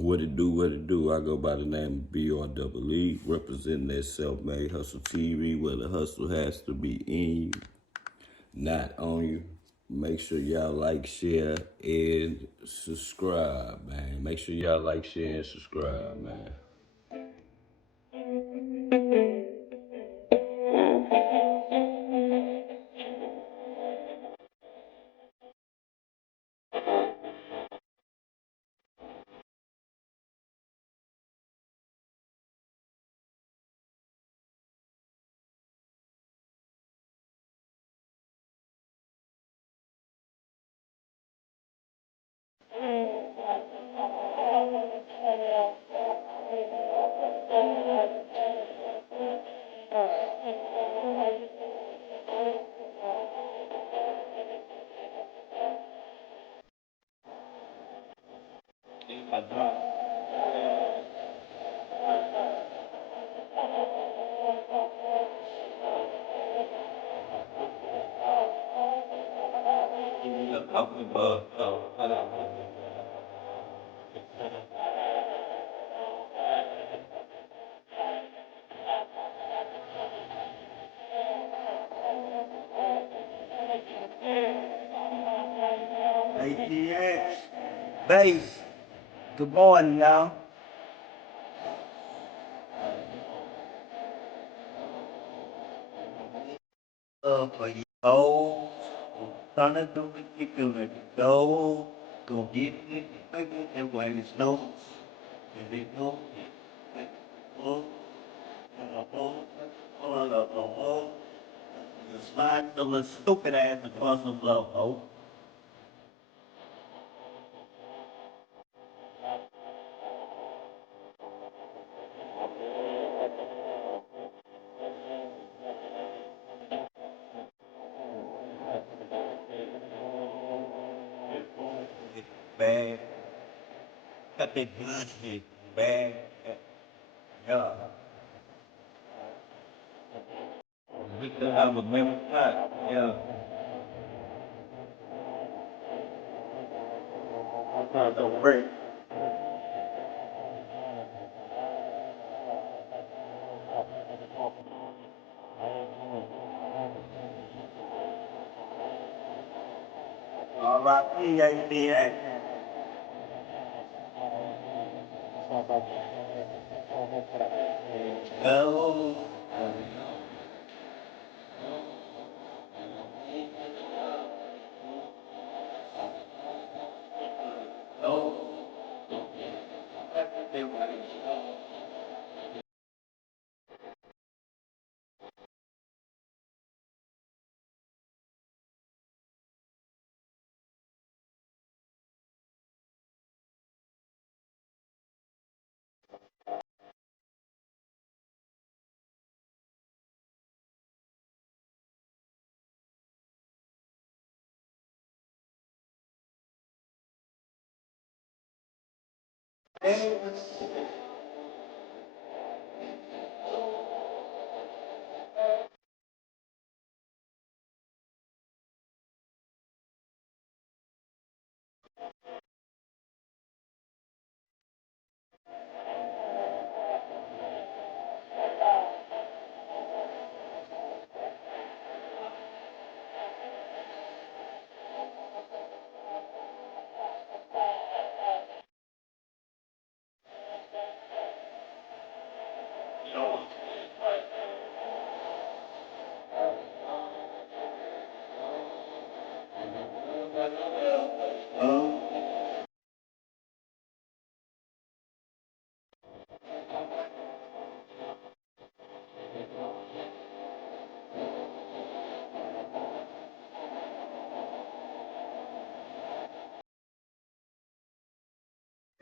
What it do, what it do. I go by the name of BREE, representing that self-made hustle TV, where the hustle has to be in you, not on you. Make sure y'all like, share, and subscribe, man. Make sure y'all like, share, and subscribe, man. ATX, bass. Good morning, y'all. For you hoes, tryna do it, you gonna go. Go get it, baby, and when it snows, and it goes, you slide the little stupid ass across the floor, oh. Bad. Got that good shit, bad. Yeah. Because I remember that, yeah. Don't break. All right, ATX. Go.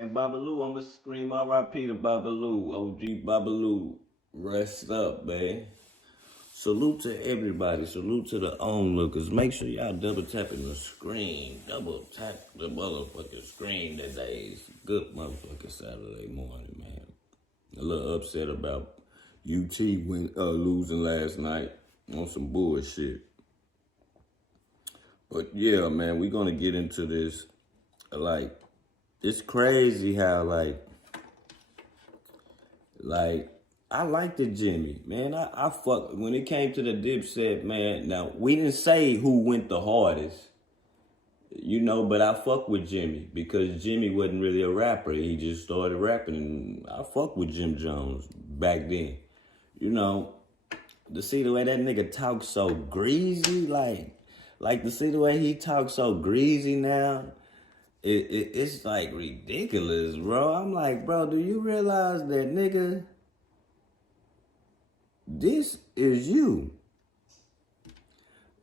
And Babaloo, I'ma scream R.I.P. to Babaloo, OG Babaloo. Rest up, man. Salute to everybody. Salute to the onlookers. Make sure y'all double tapping the screen. Double tap the motherfucking screen today. It's a good motherfucking Saturday morning, man. A little upset about UT losing last night on some bullshit. But yeah, man, we're gonna get into this. Like, it's crazy how, like, Like, I liked the Jimmy, man. I fuck when it came to the Dipset, man. Now we didn't say who went the hardest, but I fuck with Jimmy because Jimmy wasn't really a rapper. He just started rapping, and I fuck with Jim Jones back then. You know, to see the way that nigga talks so greasy, like to see the way he talks so greasy now, it's like ridiculous, bro. I'm like, bro, do you realize that, nigga, this is you?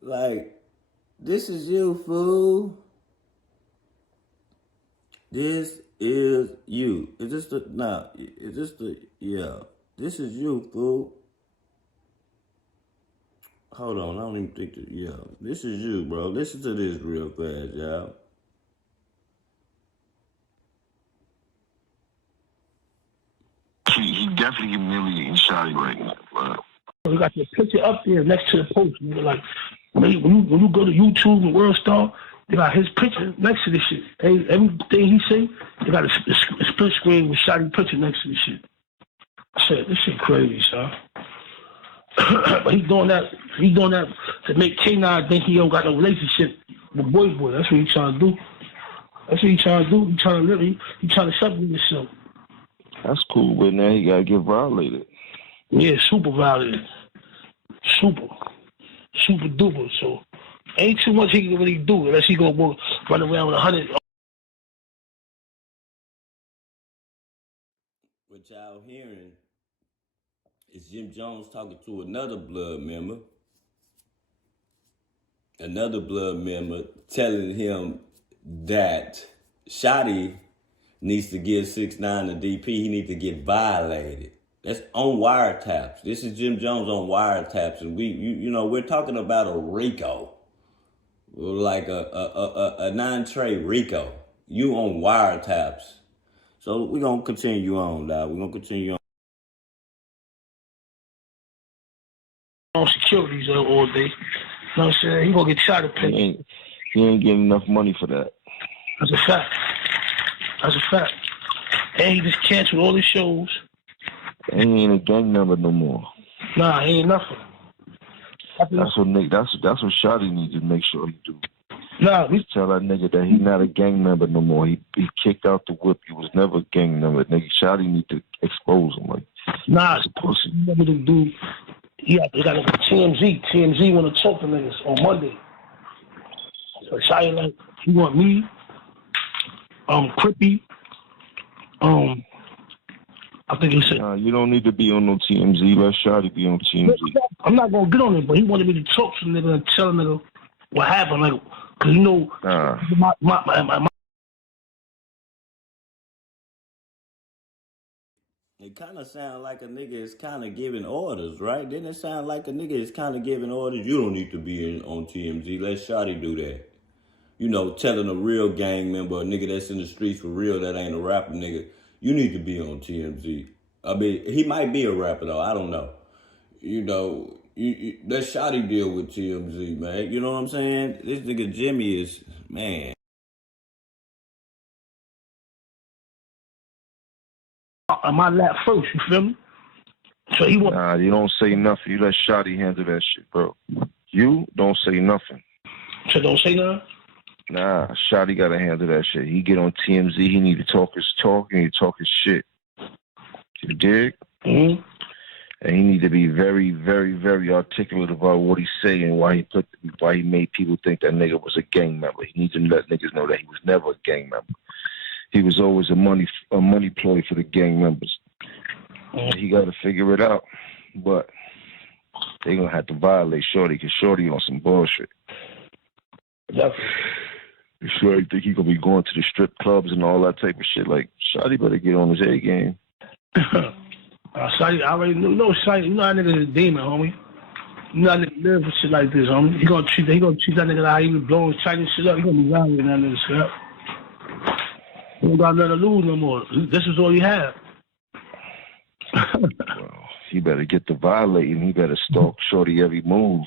Like, this is you, fool. This is you. Is this the, nah, is this the, yeah. This is you, fool. Hold on, I don't even think that, yeah. This is you, bro. Listen to this real fast, y'all. He definitely humiliating Shotty right now, bro. You got your picture up there next to the post. Nigga. Like, when you go to YouTube and World Star, they got his picture next to this shit. Everything he say, they got a split screen with Shotty picture next to this shit. Shit, this shit crazy, son. But he's doing that to make K9 think he don't got no relationship with Boy. That's what he's trying to do. He trying to live. He trying to separate himself. That's cool, but now he gotta get violated. Yeah, super violated. Super duper. So ain't too much he can really do unless he gonna run around with 100. What y'all hearing is Jim Jones talking to another blood member. Another blood member telling him that Shotty needs to give 6ix9ine a DP. He needs to get violated. That's on wiretaps. This is Jim Jones on wiretaps, and we're talking about a RICO, like a non-trade RICO. You on wiretaps, so we're gonna continue on, dog. We're gonna continue on. On securities all day. You know what I'm saying? He gonna get shot at pay. He ain't getting enough money for that. That's a fact. And he just canceled all his shows. And he ain't a gang member no more. Nah, he ain't nothing. That's what Shotty needs to make sure he do. Nah, tell that nigga that he not a gang member no more. He kicked out the whip. He was never a gang member. Nigga, Shotty need to expose him. Like, nah, it's supposed to do. Yeah, they got a TMZ. TMZ want to talk to niggas on Monday. So Shotty like, he want me, Crippy, I think he said. Nah, you don't need to be on no TMZ. Let Shotty be on TMZ. I'm not gonna get on it, but he wanted me to talk to nigga and tell nigga what happened, like, cause my It kind of sound like a nigga is kind of giving orders, right? Didn't it sound like a nigga is kind of giving orders? You don't need to be on TMZ. Let Shotty do that. Telling a real gang member, a nigga that's in the streets for real that ain't a rapper, nigga, you need to be on TMZ. I mean, he might be a rapper, though. I don't know. Let Shotty deal with TMZ, man. You know what I'm saying? This nigga Jimmy is, man. On my lap first, you feel me? So he want. Nah, you don't say nothing. You let Shotty handle that shit, bro. You don't say nothing. So don't say nothing? Nah, Shotty gotta handle that shit. He get on TMZ, he need to talk his talk, and he talk his shit. You dig? Mm-hmm. And he need to be very, very, very articulate about what he's saying, why he made people think that nigga was a gang member. He needs to let niggas know that he was never a gang member. He was always a money ploy for the gang members. He got to figure it out, but they gonna have to violate Shorty because Shorty on some bullshit. Shorty think he gonna be going to the strip clubs and all that type of shit. Like, Shorty better get on his A game. Shotty, I already know Shotty. You know that nigga's a demon, homie. You know that nigga live for shit like this, homie. He gonna treat that nigga how he was blowing Chinese shit up. He gonna be violating that nigga shit up. He don't got nothing to lose no more. This is all he had. Well, he better get to violating. He better stalk Shorty every move.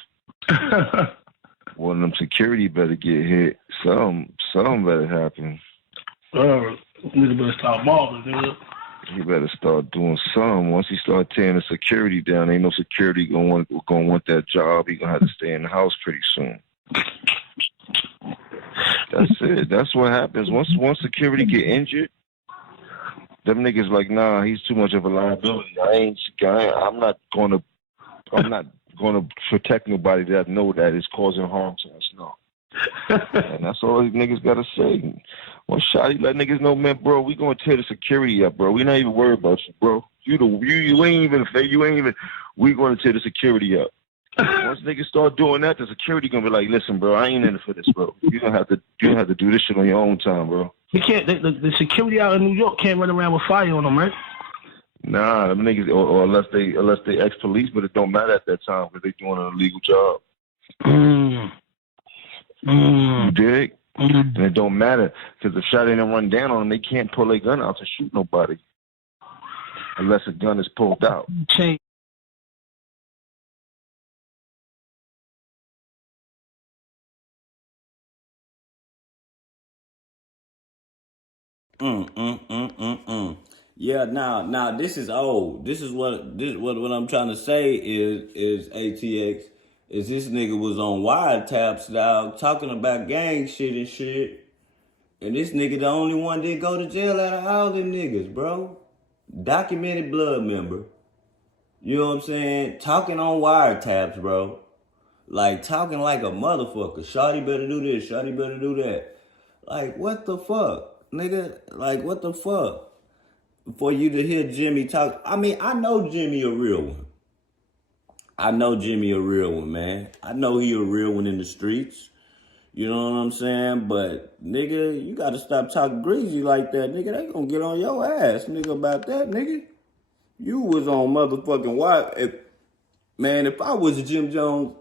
One of them security better get hit. Something better happen. Nigga better stop mobbing, nigga. He better start doing something. Once he start tearing the security down, ain't no security gonna want that job. He gonna have to stay in the house pretty soon. That's it. That's what happens. Once security get injured, them niggas like, nah, he's too much of a liability. I'm not gonna protect nobody that I know that is causing harm to us. No. And that's all these niggas gotta say. One shot, he let niggas know, man, bro, we gonna tear the security up, bro. We not even worried about you, bro. You ain't even. We gonna tear the security up. Once niggas start doing that, the security gonna be like, listen, bro, I ain't in it for this, bro. You gonna have to do this shit on your own time, bro. He can't. The security out in New York can't run around with fire on them, right? Nah, them niggas, or unless they ex-police, but it don't matter at that time because they doing an illegal job. You dig? And it don't matter because the shot ain't run down on them. They can't pull their gun out to shoot nobody unless a gun is pulled out. Change. Yeah, now this is old. This is what I'm trying to say is ATX is this nigga was on wiretaps now talking about gang shit and shit. And this nigga the only one that go to jail out of all them niggas, bro. Documented blood member. You know what I'm saying? Talking on wiretaps, bro. Like talking like a motherfucker. Shawty better do this, shawty better do that. Like, what the fuck? Nigga, like, what the fuck? For you to hear Jimmy talk. I mean, I know Jimmy a real one. I know Jimmy a real one, man. I know he a real one in the streets. You know what I'm saying? But, nigga, you gotta stop talking greasy like that, nigga. They gonna get on your ass, nigga, about that, nigga. You was on motherfucking wire. Man, if I was Jim Jones,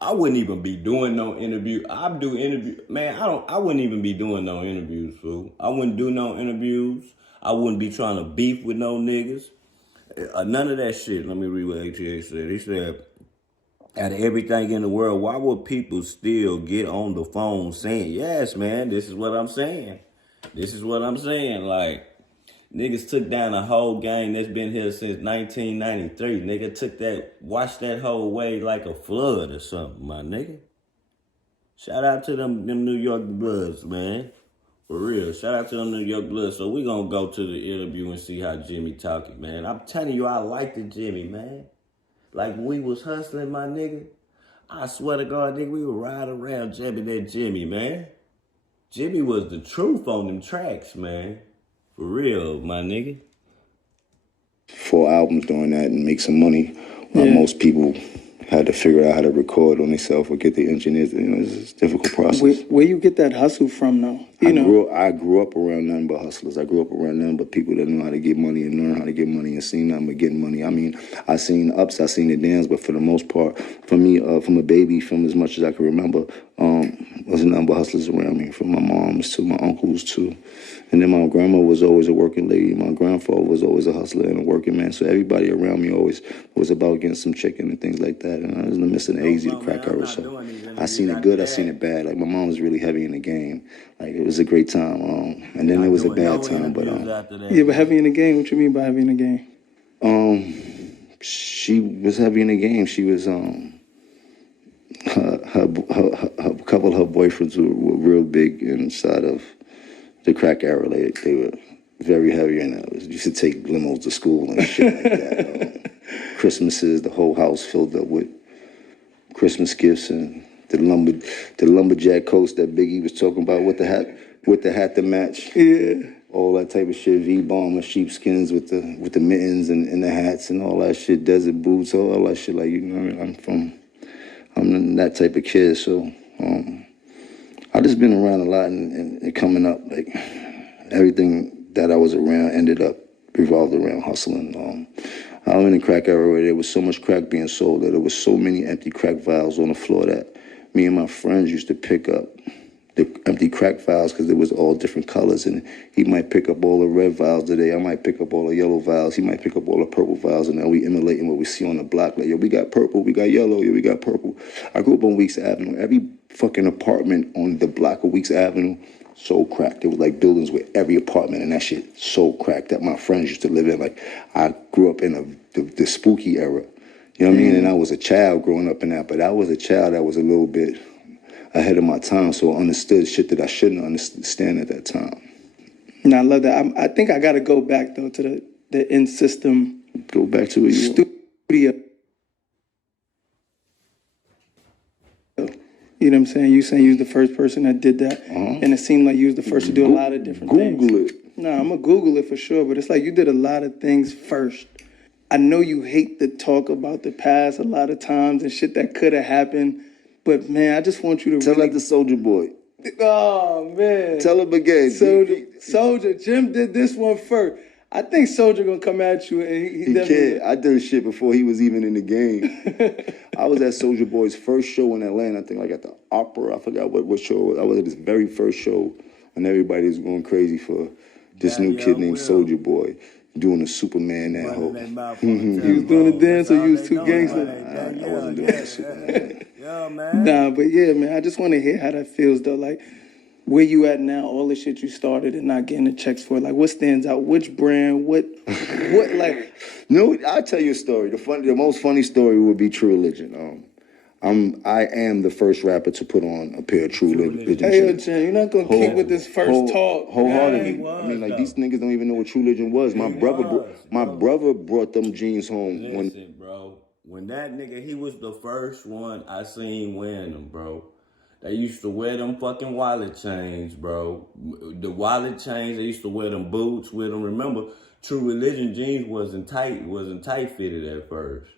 I wouldn't even be doing no interview. I'd do interview. Man, I wouldn't even be doing no interviews, fool. I wouldn't do no interviews. I wouldn't be trying to beef with no niggas. None of that shit. Let me read what ATA said. He said, out of everything in the world, why would people still get on the phone saying, yes, man, this is what I'm saying. This is what I'm saying. Like, niggas took down a whole gang that's been here since 1993. Nigga washed that whole way like a flood or something, my nigga. Shout out to them New York Bloods, man. For real. Shout out to them New York Bloods. So we gonna go to the interview and see how Jimmy talking, man. I'm telling you, I like the Jimmy, man. Like when we was hustling, my nigga, I swear to God, nigga, we would ride around jamming that Jimmy, man. Jimmy was the truth on them tracks, man. For real, my nigga. 4 albums doing that and make some money while most people had to figure out how to record on themselves or get the engineers. You know, it's a difficult process. Where you get that hustle from, though? I grew up around nothing but hustlers. I grew up around nothing but people that know how to get money and learn how to get money and seen nothing but getting money. I mean, I seen the ups, I seen the downs, but for the most part, for me, from a baby, from as much as I can remember, wasn't nothing but hustlers around me, from my moms to my uncles to, and then my grandma was always a working lady. My grandfather was always a hustler and a working man. So everybody around me always was about getting some chicken and things like that. And I was missing the easy to crack era. So I seen it good, I seen it bad. Like my mom was really heavy in the game. Like it was a great time. And then it was a bad time. But yeah, but heavy in the game. What you mean by heavy in the game? She was heavy in the game. She was her couple of her boyfriends were real big inside of the crack era. They were very heavy in that. Used to take limos to school and shit like that. Christmases, the whole house filled up with Christmas gifts and the lumberjack coats that Biggie was talking about with the hat to match. Yeah. All that type of shit, V-bomb and sheepskins with the mittens and the hats and all that shit, desert boots, all that shit. Like, you know, I'm that type of kid, so I just been around a lot and coming up, like everything that I was around ended up revolved around hustling. I was in the crack era where there was so much crack being sold that there was so many empty crack vials on the floor that me and my friends used to pick up the empty crack vials because it was all different colors, and he might pick up all the red vials today. I might pick up all the yellow vials. He might pick up all the purple vials, and now we emulating what we see on the block. Like, yo, we got purple, we got yellow, yo, we got purple. I grew up on Weeks Avenue. Every fucking apartment on the block of Weeks Avenue So cracked. It was like buildings with every apartment, and that shit so cracked that my friends used to live in. Like, I grew up in the spooky era. You know what I mean? And I was a child growing up in that, but I was a child that was a little bit ahead of my time, so I understood shit that I shouldn't understand at that time. And I love that. I think I got to go back, though, to the in-system Go back to where you were. studio. You know what I'm saying? You saying you was the first person that did that. And it seemed like you was the first to do a lot of different things. Google it. No, I'm going to Google it for sure, but it's like you did a lot of things first. I know you hate to talk about the past a lot of times and shit that could have happened, but man, I just want you to Tell really... that to Soulja Boy. Oh, man. Tell him again. Soldier, Jim did this one first. I think Soldier gonna come at you, and he definitely... I did shit before he was even in the game. I was at Soulja Boy's first show in Atlanta, I think like at the Opera. I forgot what show it was. I was at his very first show, and everybody was going crazy for this new kid named Soulja Boy doing a Superman that whole. You was doing the dance, or you was too gangster? I wasn't doing the Superman. Yeah, man. Nah, but yeah, man, I just want to hear how that feels, though. Like, where you at now, all the shit you started and not getting the checks for, like, what stands out? Which brand? What, like... No, I'll tell you a story. The most funny story would be True Religion. I am the first rapper to put on a pair of True Religion. Hey, yo, Jim, you're not gonna keep with this first talk. Wholeheartedly. I mean, like, these niggas don't even know what True Religion was. My brother brought them jeans home. Listen, bro. When that nigga, he was the first one I seen wearing them, bro. They used to wear them fucking wallet chains, bro. The wallet chains, they used to wear them boots with them. Remember, True Religion jeans wasn't tight fitted at first.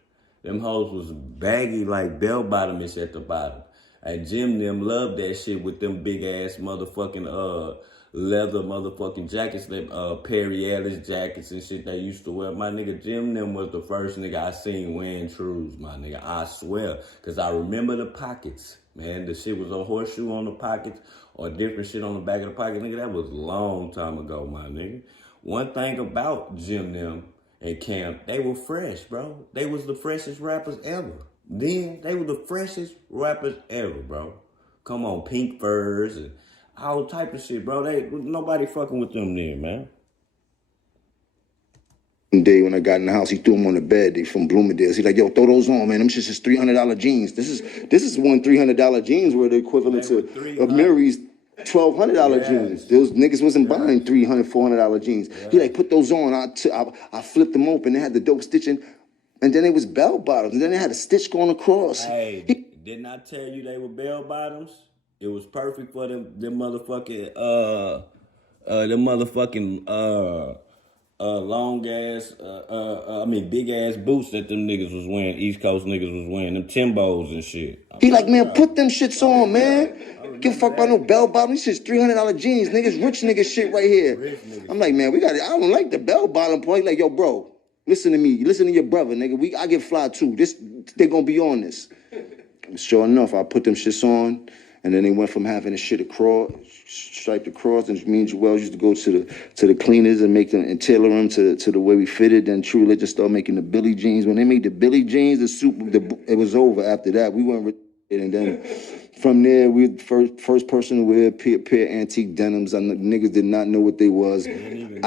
Them hoes was baggy like bell bottomish at the bottom. And Jim them loved that shit with them big ass motherfucking leather motherfucking jackets, that Perry Ellis jackets and shit they used to wear. My nigga Jim them was the first nigga I seen wearing Trues, my nigga. I swear. Cause I remember the pockets. Man, the shit was a horseshoe on the pockets or different shit on the back of the pocket. Nigga, that was a long time ago, my nigga. One thing about Jim them and Camp, they were fresh, bro. They was the freshest rappers ever. Then, they were the freshest rappers ever, bro. Come on, pink furs and all type of shit, bro. Nobody fucking with them there, man. Day when I got in the house, he threw them on the bed. They from Bloomingdale's. He's like, yo, throw those on, man. Them shit's just $300 jeans. This is one $300 jeans were the equivalent to of Mary's $1,200 jeans. Those niggas wasn't buying $300, $400 jeans. He like, put those on. I flipped them open. They had the dope stitching, and then it was bell bottoms. And then they had a stitch going across. Hey, didn't I tell you they were bell bottoms? It was perfect for them motherfucking long ass, big ass boots that them niggas was wearing, East Coast niggas was wearing, them Timbos and shit. He like, man, put them shits on, man. Give a fuck about no bell bottom. These shit's $300 jeans, niggas, rich nigga shit right here. I'm like, man, I don't like the bell bottom point. Like, yo, bro, listen to me. Listen to your brother, nigga. I get fly too. They gonna be on this. Sure enough, I put them shits on. And then they went from having the shit across, striped across, and me and Joel used to go to the cleaners and make them and tailor them to the way we fitted. Then True Religion started making the Billy jeans. When they made the Billy jeans, it was over. After that, we went, and then from there, we were the first person to wear a pair of antique denims. Niggas did not know what they was. I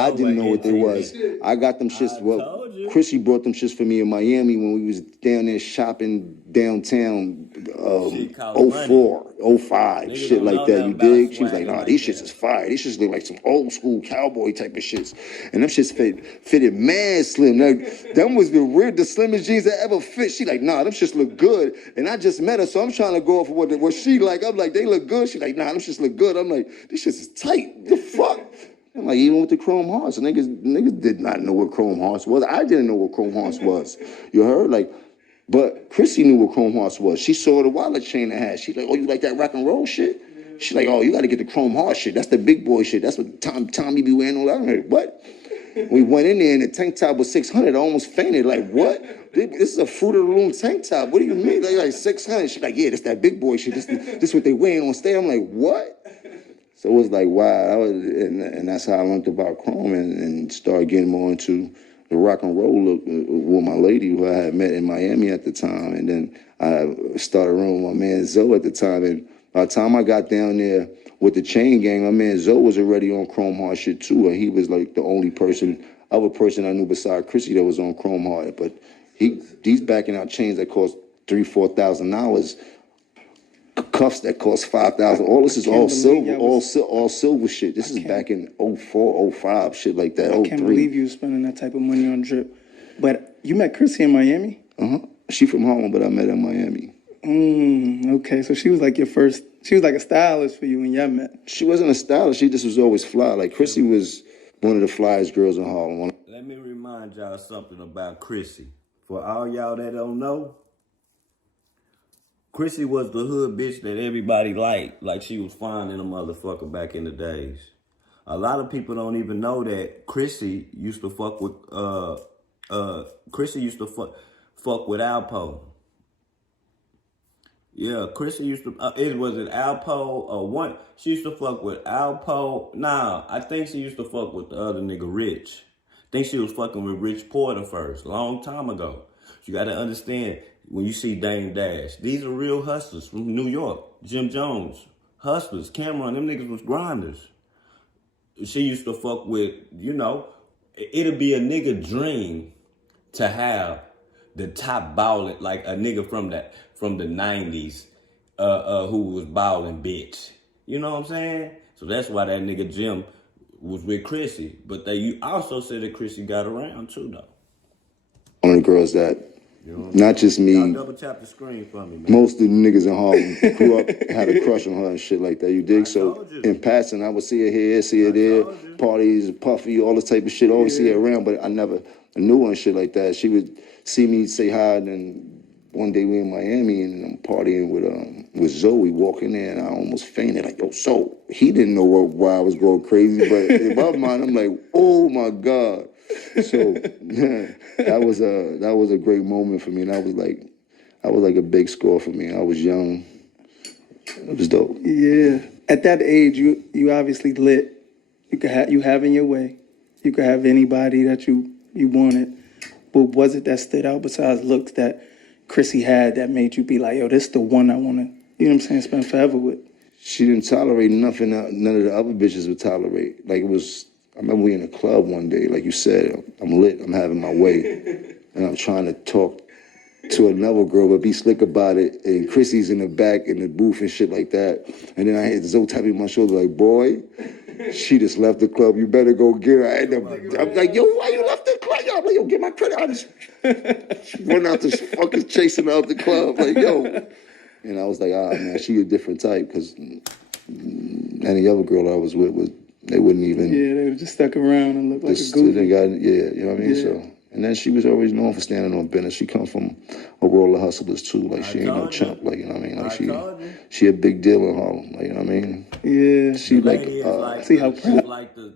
didn't know what they was. I got them shits. Well, Chrissy brought them shits for me in Miami when we was down there shopping downtown. 04, 05, shit like that, you dig? She was like, nah, these shits is fire. These shits look like some old school cowboy type of shits. And them shits fitted mad slim. Now, them was the slimmest jeans that ever fit. She like, nah, them shits look good. And I just met her, so I'm trying to go off of what she like. I'm like, they look good. She like, nah, them shits look good. I'm like, these shits is tight. The fuck? I'm like, even with the Chrome Hearts, niggas did not know what Chrome Hearts was. I didn't know what Chrome Hearts was. You heard? Like, but Chrissy knew what Chrome Hearts was. She saw the wallet chain it had. She's like, oh, you like that rock and roll shit? She's like, oh, you got to get the Chrome Hearts shit. That's the big boy shit. That's what Tommy be wearing all that. I'm like, what? We went in there and the tank top was $600. I almost fainted. Like, what? This is a Fruit of the Loom tank top. What do you mean? Like $600. She's like, yeah, that's that big boy shit. This what they wearing on stage. I'm like, what? So it was like, wow. And that's how I learned about Chrome and started getting more into the rock and roll look with my lady who I had met in Miami at the time. And then I started around with my man Zoe at the time. And By the time I got down there with the Chain Gang, my man Zoe was already on Chrome Heart shit too, and he was like the only other person I knew beside Chrissy that was on Chrome Heart. But he's backing out chains that cost $3,000-$4,000, cuffs that cost $5,000. All this is all silver, all silver shit. This is back in 04, 05, shit like that. I can't believe you were spending that type of money on drip. But you met Chrissy in Miami? She from Harlem, but I met her in Miami. Okay, so she was like she was like a stylist for you when y'all met. She wasn't a stylist, she just was always fly. Like, Chrissy was one of the flyest girls in Harlem. Let me remind y'all something about Chrissy. For all y'all that don't know, Chrissy was the hood bitch that everybody liked. Like, she was fine in a motherfucker back in the days. A lot of people don't even know that Chrissy used to fuck with, fuck with Alpo. Yeah, Chrissy used to, was it Alpo or one? She used to fuck with Alpo. Nah, I think she used to fuck with the other nigga, Rich. I think she was fucking with Rich Porter first, a long time ago. You got to understand, when you see Dame Dash, these are real hustlers from New York. Jim Jones, hustlers. Cameron, them niggas was grinders. She used to fuck with, it'll be a nigga dream to have the top ballin', like a nigga from the 90s who was ballin' bitch. You know what I'm saying? So that's why that nigga Jim was with Chrissy. But you also said that Chrissy got around too, though. One of the girls that, not just me, y'all double tap the screen for me, man. Most of the niggas in Harlem grew up, had a crush on her and shit like that, you dig? So in passing, I would see her here, see her there, parties, Puffy, all this type of shit, always see her around, but I never knew her and shit like that. She would see me, say hi, and then one day we in Miami and I'm partying with Zoe, walking there, and I almost fainted, like, yo, so he didn't know why I was going crazy, but in my mind, I'm like, oh my God. So yeah, that was a great moment for me, and I was like a big score for me. I was young. It was dope. Yeah. At that age, you obviously lit. You having your way. You could have anybody that you wanted. But was it that stood out besides looks that Chrissy had that made you be like, yo, this is the one I want to, you know what I'm saying, spend forever with? She didn't tolerate nothing none of the other bitches would tolerate. Like, I remember we in a club one day, like you said, I'm lit, I'm having my way. And I'm trying to talk to another girl, but be slick about it. And Chrissy's in the back in the booth and shit like that. And then I had Zoe tapping my shoulder like, boy, she just left the club. You better go get her. I'm like, yo, why you left the club? Yo, I'm like, yo, get my credit. I just run out the fucking chasing her out the club. Like, yo. And I was like, man, she a different type. Because any other girl I was with they wouldn't even. Yeah, they would just stuck around and looked like a goofy. You know what I mean? Yeah. So, and then she was always known for standing on business. She come from a world of hustlers too. Like, she ain't no chump. Like, you know what I mean? Like, she a big deal in Harlem. Like, you know what I mean? Yeah. She see how she's like the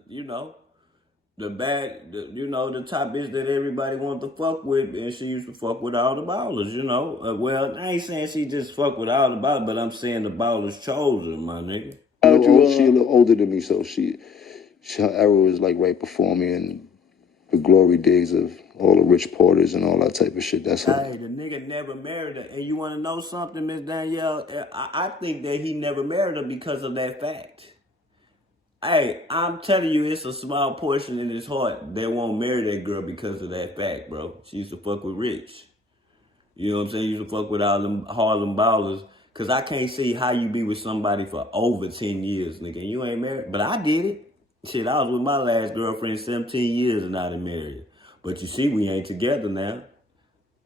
top bitch that everybody wanted to fuck with, and she used to fuck with all the ballers, well, I ain't saying she just fuck with all the ballers, but I'm saying the ballers chose her, my nigga. She a little older than me, so her era was like right before me, and the glory days of all the Rich Porters and all that type of shit. That's her. Hey, the nigga never married her. And you want to know something, Miss Danielle? I think that he never married her because of that fact. Hey, I'm telling you, it's a small portion in his heart that won't marry that girl because of that fact, bro. She used to fuck with Rich. You know what I'm saying? She used to fuck with all them Harlem ballers. Because I can't see how you be with somebody for over 10 years, nigga. And you ain't married. But I did it. Shit, I was with my last girlfriend 17 years and I done married her. But you see, we ain't together now.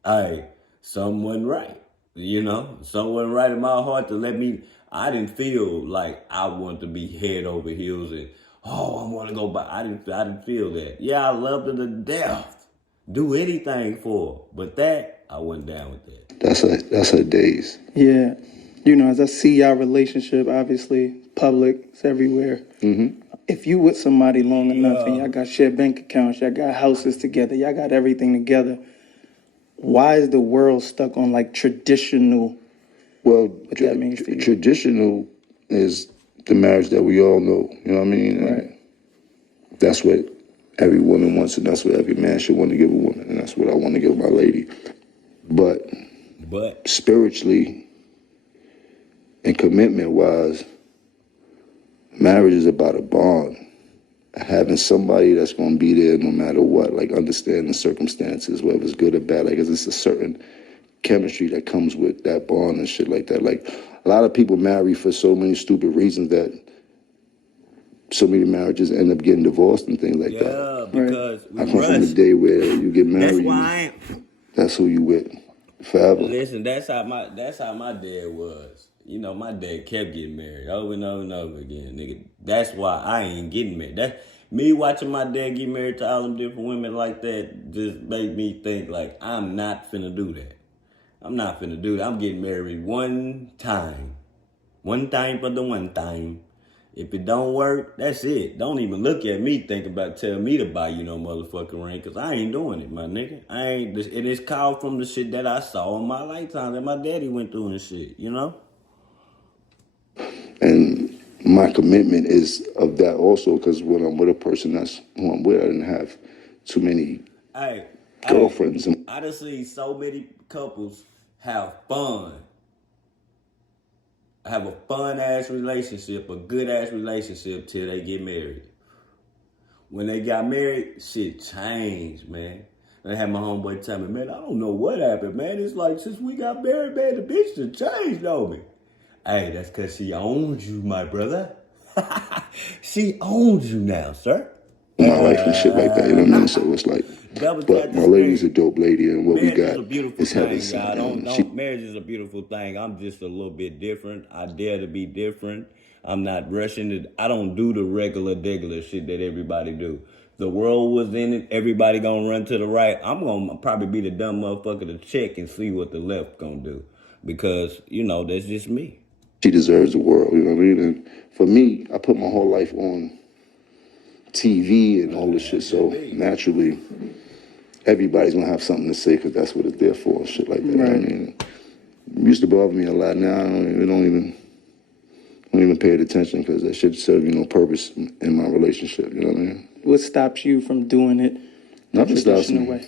Hey, something wasn't right. Something wasn't right in my heart to let me. I didn't feel like I wanted to be head over heels and, I want to go by. I didn't feel that. Yeah, I loved her to death. Do anything for her. But that, I wasn't down with that. That's her days. Yeah. As I see y'all relationship, obviously, public, it's everywhere. Mm-hmm. If you with somebody long enough and y'all got shared bank accounts, y'all got houses together, y'all got everything together, why is the world stuck on like traditional? Well, what that means to you? Traditional is the marriage that we all know. You know what I mean? Right. And that's what every woman wants, and that's what every man should want to give a woman, and that's what I want to give my lady. But spiritually, And commitment-wise, marriage is about a bond. Having somebody that's going to be there no matter what, like understanding the circumstances, whether it's good or bad. Like, it's a certain chemistry that comes with that bond and shit like that. Like, a lot of people marry for so many stupid reasons that so many marriages end up getting divorced and things like that. Yeah, because we I come from a rush. day where you get That's married, why I ain't. that's who you with forever. Listen, that's how my dad was. You know, my dad kept getting married over and over and over again, nigga. That's why I ain't getting married. That me watching my dad get married to all them different women like that just made me think like I'm not finna do that. I'm not finna do that. I'm getting married one time for the one time. If it don't work, that's it. Don't even look at me think about tell me to buy you no motherfucking ring, cause I ain't doing it, my nigga. I ain't. And it's called from the shit that I saw in my lifetime that my daddy went through and shit. You know. And my commitment is of that also, because when I'm with a person that's who I'm with, I didn't have too many girlfriends. I done seen so many couples have fun. Have a fun ass relationship, a good ass relationship till they get married. When they got married, shit changed, man. I had my homeboy tell me, man, I don't know what happened, man. It's like since we got married, man, the bitch done changed on me. Hey, that's because she owns you, my brother. She owns you now, sir. My life and shit like that, you know what I mean? So it's like, but my lady's a dope lady, and what marriage we got is a beautiful is heaven thing, y'all. sent. Marriage is a beautiful thing. I'm just a little bit different. I dare to be different. I'm not rushing it. I don't do the regular shit that everybody do. The world was in it. Everybody gonna run to the right. I'm gonna probably be the dumb motherfucker to check and see what the left gonna do, because you know that's just me. She deserves the world, you know what I mean? And for me, I put my whole life on TV and all this shit, so naturally, everybody's gonna have something to say because that's what it's there for and shit like that. Right. I mean, it used to bother me a lot. Now I don't even pay it attention because that shit serve you no purpose in my relationship. You know what I mean? What stops you from doing it? Nothing stops me. Way?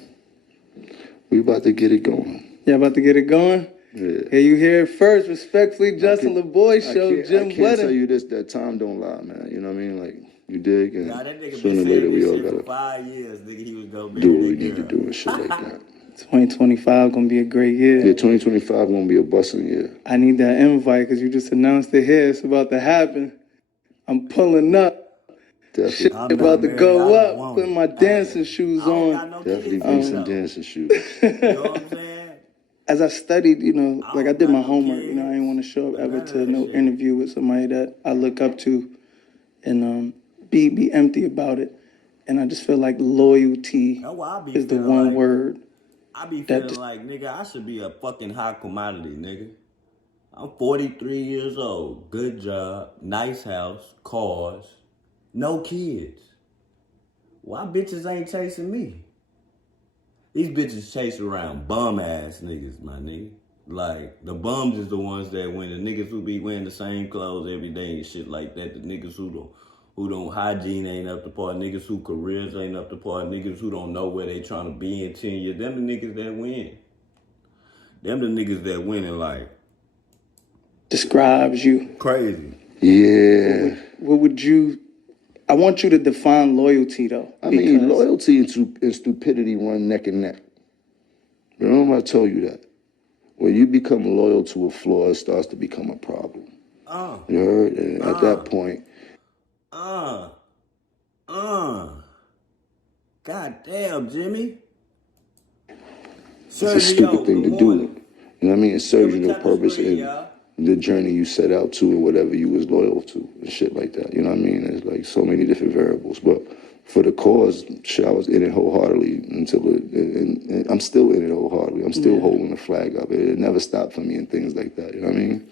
We about to get it going. Yeah, about to get it going. Yeah. Hey, you hear it first. Respectfully, Justin LeBoy Show, Jim I can't Wedding. tell you this, that time don't lie, man. You know what I mean? Like, you dig? And nah, that nigga sooner or later, we all gotta 5 years, nigga, he was gonna be do what we need to do and shit like that. 2025 gonna be a great year. Yeah, 2025 gonna be a busting year. I need that invite because you just announced it here. It's about to happen. I'm pulling up. Definitely. Shit about to go up. Putting my dancing shoes on. Definitely bring some dancing shoes. You know what I'm saying? As I studied, you know, like I did my homework, you know, I didn't want to show up ever to no interview with somebody that I look up to and be empty about it. And I just feel like loyalty is the one word. I be feeling like, nigga, I should be a fucking high commodity, nigga. I'm 43 years old, good job, nice house, cars, no kids. Why bitches ain't chasing me? These bitches chase around bum ass niggas, my nigga. Like, the bums is the ones that win. The niggas who be wearing the same clothes every day and shit like that. The niggas who don't hygiene ain't up to par. Niggas who careers ain't up to par. Niggas who don't know where they trying to be in 10 years. Them the niggas that win. Them the niggas that win in life. Describes you. Crazy. Yeah. What would you... I want you to define loyalty, though. I mean, loyalty and stupidity run neck and neck. Remember I told you that. When you become loyal to a flaw, it starts to become a problem. You heard? And at that point... God damn, Jimmy. It's a stupid thing to do. You know what I mean? It serves you no purpose in the journey you set out to and whatever you was loyal to and shit like that. You know what I mean? There's like so many different variables. But for the cause, shit, I was in it wholeheartedly and I'm still in it wholeheartedly. I'm still holding the flag up. It never stopped for me and things like that. You know what I mean?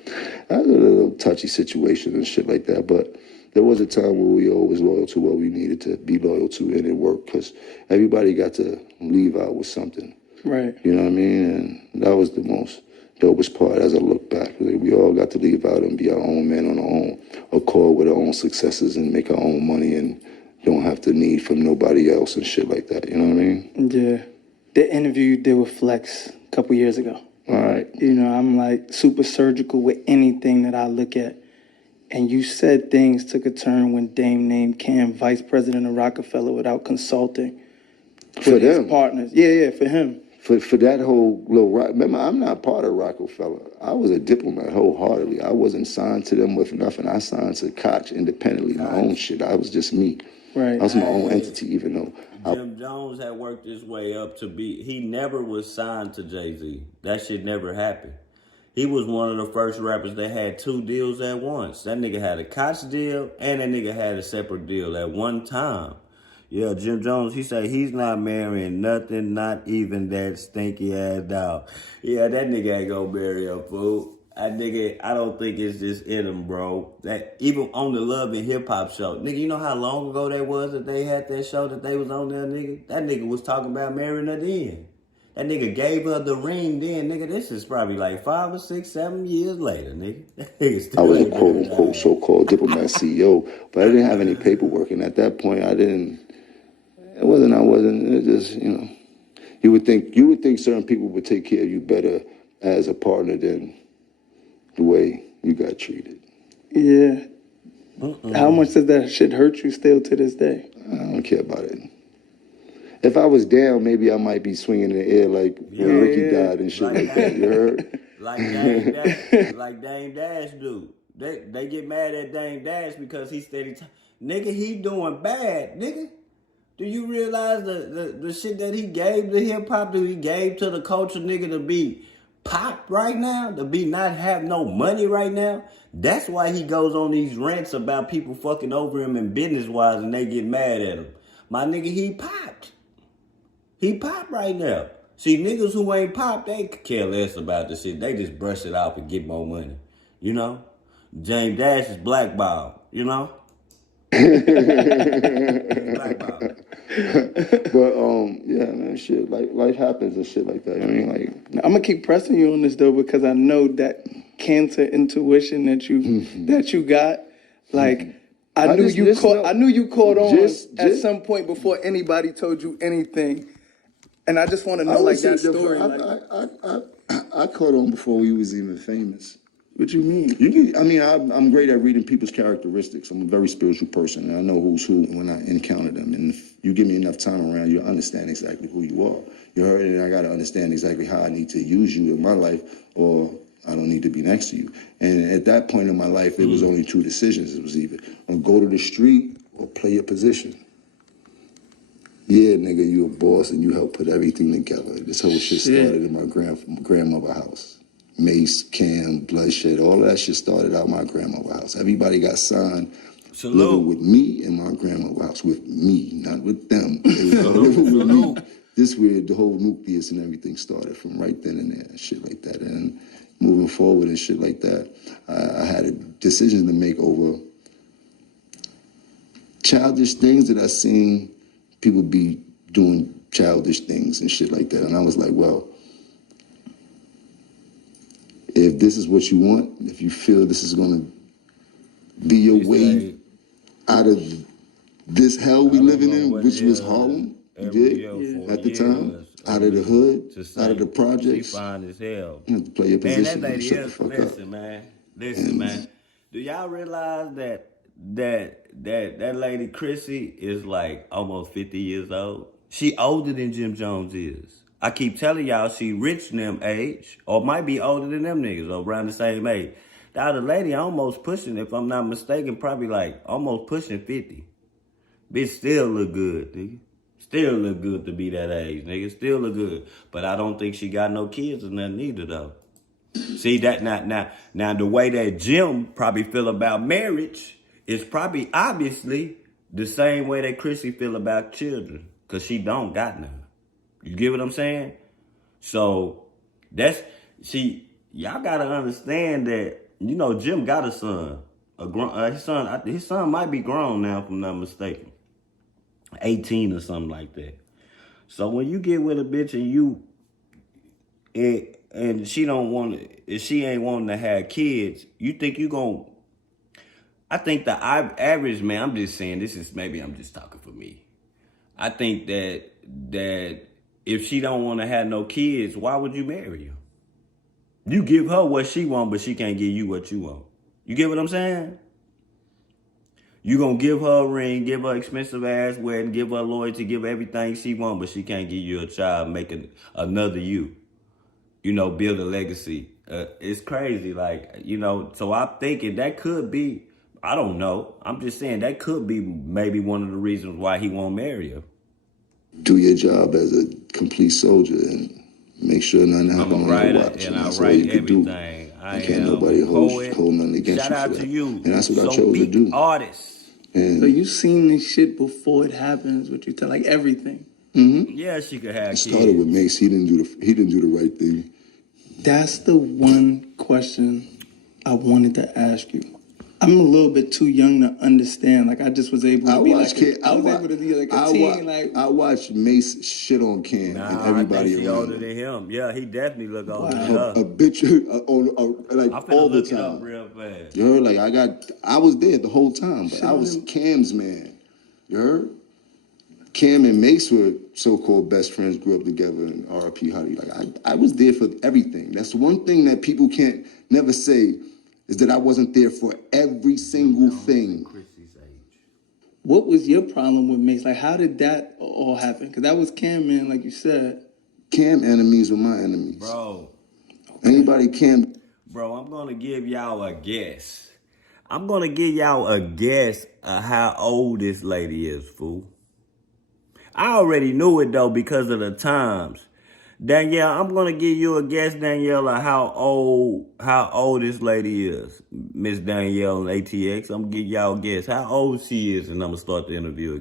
I had a little touchy situation and shit like that, but there was a time where we always loyal to what we needed to be loyal to, and it worked because everybody got to leave out with something. Right. You know what I mean? And that was the most dopest part as I look back. We all got to leave out and be our own man on our own accord with our own successes and make our own money and don't have to need from nobody else and shit like that. You know what I mean? Yeah. The interview you did with Flex a couple years ago. All right. You know, I'm like super surgical with anything that I look at. And you said things took a turn when Dame named Cam vice president of Rockefeller without consulting For with his them. partners. Yeah, for him. For that whole little rock. Remember, I'm not part of Rockefeller. I was a diplomat wholeheartedly. I wasn't signed to them with nothing. I signed to Koch independently, my own shit. I was just me. Right. I was my own entity, even though Jim Jones had worked his way up to be. He never was signed to Jay-Z. That shit never happened. He was one of the first rappers that had 2 deals at once. That nigga had a Koch deal and that nigga had a separate deal at one time. Yeah, Jim Jones, he said he's not marrying nothing, not even that stinky ass dog. Yeah, that nigga ain't gonna marry a fool. That nigga, I don't think it's just in him, bro. That even on the Love and Hip Hop show, nigga, you know how long ago that was that they had that show that they was on there, nigga? That nigga was talking about marrying her then. That nigga gave her the ring then, nigga. This is probably like 5 or 6, 7 years later, nigga. That nigga still I was a ain't quote married unquote her. so-called diplomat CEO, but I didn't have any paperwork. And at that point, I wasn't, it just, you know, you would think certain people would take care of you better as a partner than the way you got treated. Yeah. How much does that shit hurt you still to this day? I don't care about it. If I was down, maybe I might be swinging in the air like when Ricky died and shit like that. You heard? Like Dame Dash do. They get mad at Dame Dash because he steady nigga, he doing bad, nigga. Do you realize the shit that he gave to hip hop, that he gave to the culture, nigga, to be pop right now, to be not have no money right now? That's why he goes on these rants about people fucking over him and business wise, and they get mad at him. My nigga, he popped. He popped right now. See, niggas who ain't popped, they could care less about the shit. They just brush it off and get more money. You know? James Dash is blackballed, you know? He's blackballed. But yeah, man, shit, like life happens and shit like that. I mean, like, I'm gonna keep pressing you on this though, because I know that cancer intuition that you got. Like, I knew you caught on at some point before anybody told you anything. And I just want to know, like, that story. I caught on before we was even famous. What you mean? I'm great at reading people's characteristics. I'm a very spiritual person, and I know who's who when I encounter them. And if you give me enough time around, you'll understand exactly who you are. You heard it, and I got to understand exactly how I need to use you in my life, or I don't need to be next to you. And at that point in my life, it was only 2 decisions. It was either go to the street or play your position. Yeah, nigga, you a boss and you help put everything together. This whole shit started in my grandmother's house. Mace, Cam, bloodshed, all that shit started out my grandmother's house. Everybody got signed living with me in my grandmother's house, with me, not with them. They was all living with me. This where the whole nucleus and everything started from right then and there, shit like that. And moving forward and shit like that, I had a decision to make over childish things that I seen people be doing childish things and shit like that. And I was like, well, if this is what you want, if you feel this is going to be your way out of this hell we living in, which was Harlem, you dig? At the time, out of the hood, out of the projects. She fine as hell. You have to play your position. Man, that lady shut the is, fuck listen, up. man. Listen, man. Do y'all realize that lady Chrissy is like almost 50 years old? She older than Jim Jones is. I keep telling y'all she rich in them age, or might be older than them niggas, or around the same age. The other lady almost pushing, if I'm not mistaken, probably like almost pushing 50. Bitch still look good, nigga. Still look good to be that age, nigga. Still look good. But I don't think she got no kids or nothing either, though. See, that now the way that Jim probably feel about marriage is probably obviously the same way that Chrissy feel about children, because she don't got none. You get what I'm saying? So y'all gotta understand that, you know, Jim got a son. His son might be grown now, if I'm not mistaken. 18 or something like that. So when you get with a bitch and she don't want to, if she ain't wanting to have kids, you think you gonna, I think the average man, I'm just saying, maybe I'm just talking for me. I think that if she don't want to have no kids, why would you marry her? You give her what she want, but she can't give you what you want. You get what I'm saying? You gonna give her a ring, give her expensive ass wedding, give her loyalty, give her everything she want, but she can't give you a child, making another you. You know, build a legacy. It's crazy, like, you know. So I'm thinking that could be. I don't know. I'm just saying that could be maybe one of the reasons why he won't marry her. Do your job as a complete soldier and make sure nothing I'm happens a on your writer watch, and and I that's all you write could do. everything. I And can't am nobody a poet. hold nothing against Shout you for out that. to you. And that's what I So chose to peak do. artists. And So you seen this shit before it happens, what you tell, like everything. Yeah, she could have it kids. started with Mace. He didn't do the right thing. That's the one question I wanted to ask you. I'm a little bit too young to understand. Like I just was able to be like, I was able to be like a teen. Like I watched Mace shit on Cam and Nah, I everybody think she around older him. than him. Yeah, he definitely look older than Wow. her. A bitch, like I'm finna all the look it up time. real fast. You heard? Like I was there the whole time, but Shit I on was him. Cam's man. You heard? Cam and Mace were so-called best friends, grew up together, and R.I.P. Huddy. Like I was there for everything. That's one thing that people can't never say is that I wasn't there for every single thing. Chrissy's age. What was your problem with Mace? Like how did that all happen? Because that was Cam, man, like you said. Cam enemies were my enemies. Bro, Anybody Cam. Bro, I'm gonna give y'all a guess. I'm gonna give y'all a guess of how old this lady is, fool. I already knew it though because of the times. Danielle, I'm gonna give you a guess, Danielle, of how old this lady is. Miss Danielle and ATX. I'm gonna give y'all a guess how old she is, and I'm gonna start the interview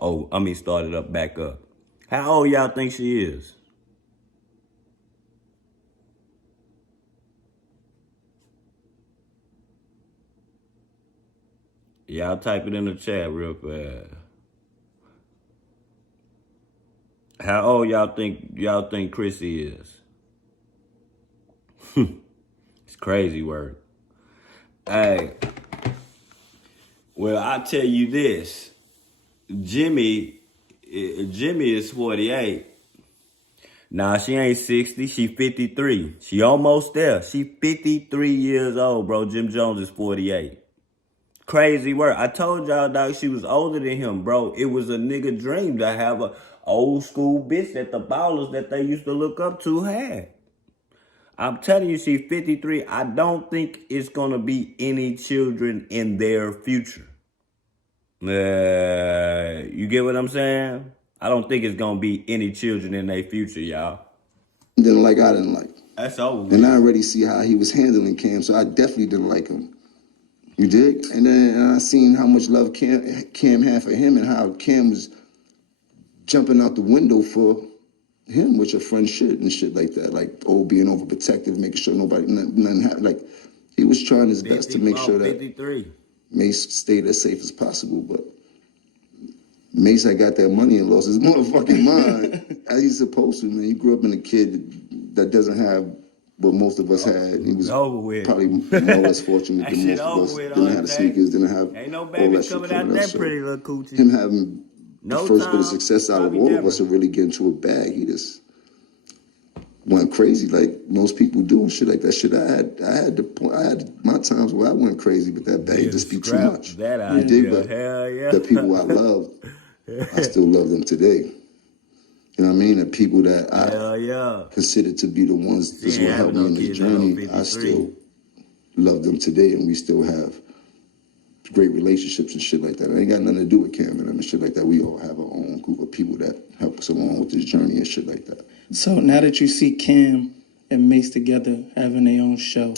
again. Start it up back up. How old y'all think she is? Y'all type it in the chat real fast. How old y'all think Chrissy is? It's crazy work. Hey, well, I tell you this. Jimmy is 48. Nah, she ain't 60. She 53. She almost there. She 53 years old, bro. Jim Jones is 48. Crazy work. I told y'all, dog, she was older than him, bro. It was a nigga dream to have a old school bitch that the ballers that they used to look up to had. I'm telling you, she's 53. I don't think it's going to be any children in their future. You get what I'm saying? I don't think it's going to be any children in their future, y'all. I didn't like. That's over. And I already see how he was handling Cam, so I definitely didn't like him. You dig? And then I seen how much love Cam had for him and how Cam was jumping out the window for him with your friend shit and shit like that. Like, being overprotective, making sure nothing happened. Like, he was trying his best to make sure that 53. Mace stayed as safe as possible, but Mace had got that money and lost his motherfucking mind as he's supposed to, man. He grew up in a kid that doesn't have what most of us had. He was probably more or less fortunate than most of us. Didn't have the sneakers, didn't have ain't no all baby that shit coming out coming up. that So pretty little coochie. him having No the first bit time, of success out of probably all never. of us to really get into a bag, he just went crazy like most people do and shit like that. Shit, I had my times where I went crazy, but that bag just be too Scrap much. that You dig? idea. But Hell yeah. the people I loved, I still love them today. You know what I mean? The people that Hell I yeah. consider to be the ones She that's ain't gonna help having me no in this kids at no journey, I 53. still love them today, and we still have great relationships and shit like that. It ain't got nothing to do with Cam and them and shit like that. We all have our own group of people that help us along with this journey and shit like that. So now that you see Cam and Mace together having their own show,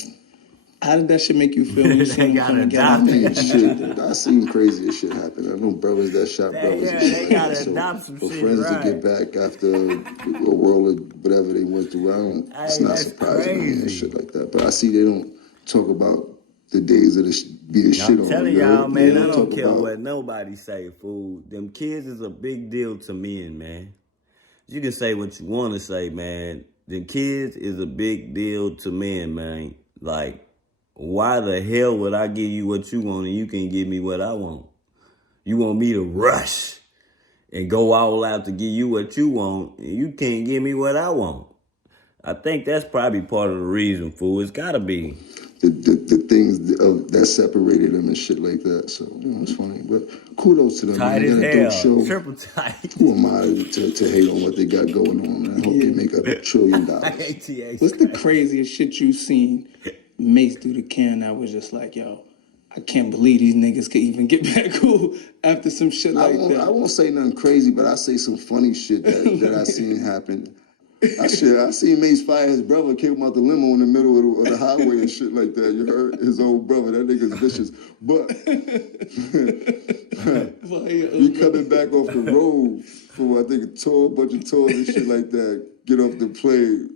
how did that shit make you feel when you seen them come together? Shit, I seen crazier shit happen. I know brothers that shot brothers and shit like that. So for friends to get back after a world of whatever they went through, it's not surprising to me and shit like that. But I see they don't talk about the days of being shit on. I'm telling y'all, man, I don't care what nobody say, fool. Them kids is a big deal to men, man. You can say what you want to say, man. Them kids is a big deal to men, man. Like, why the hell would I give you what you want and you can't give me what I want? You want me to rush and go all out to give you what you want and you can't give me what I want. I think that's probably part of the reason, fool. It's gotta be. The things that separated them and shit like that. So, it's funny. But kudos to them, man. Tight They as got a dope hell. show. Triple tight. Who am I to hate on what they got going on, man? I hope they make $1 trillion. What's the craziest shit you seen Mace do to Ken that was just like, yo, I can't believe these niggas could even get back cool after some shit like that? I won't say nothing crazy, but I say some funny shit that I seen happen. I seen Mace fire his brother, kick him out the limo in the middle of the highway and shit like that. You heard? His old brother. That nigga's vicious. But he coming back off the road for, I think, a bunch of tours and shit like that. Get off the plane.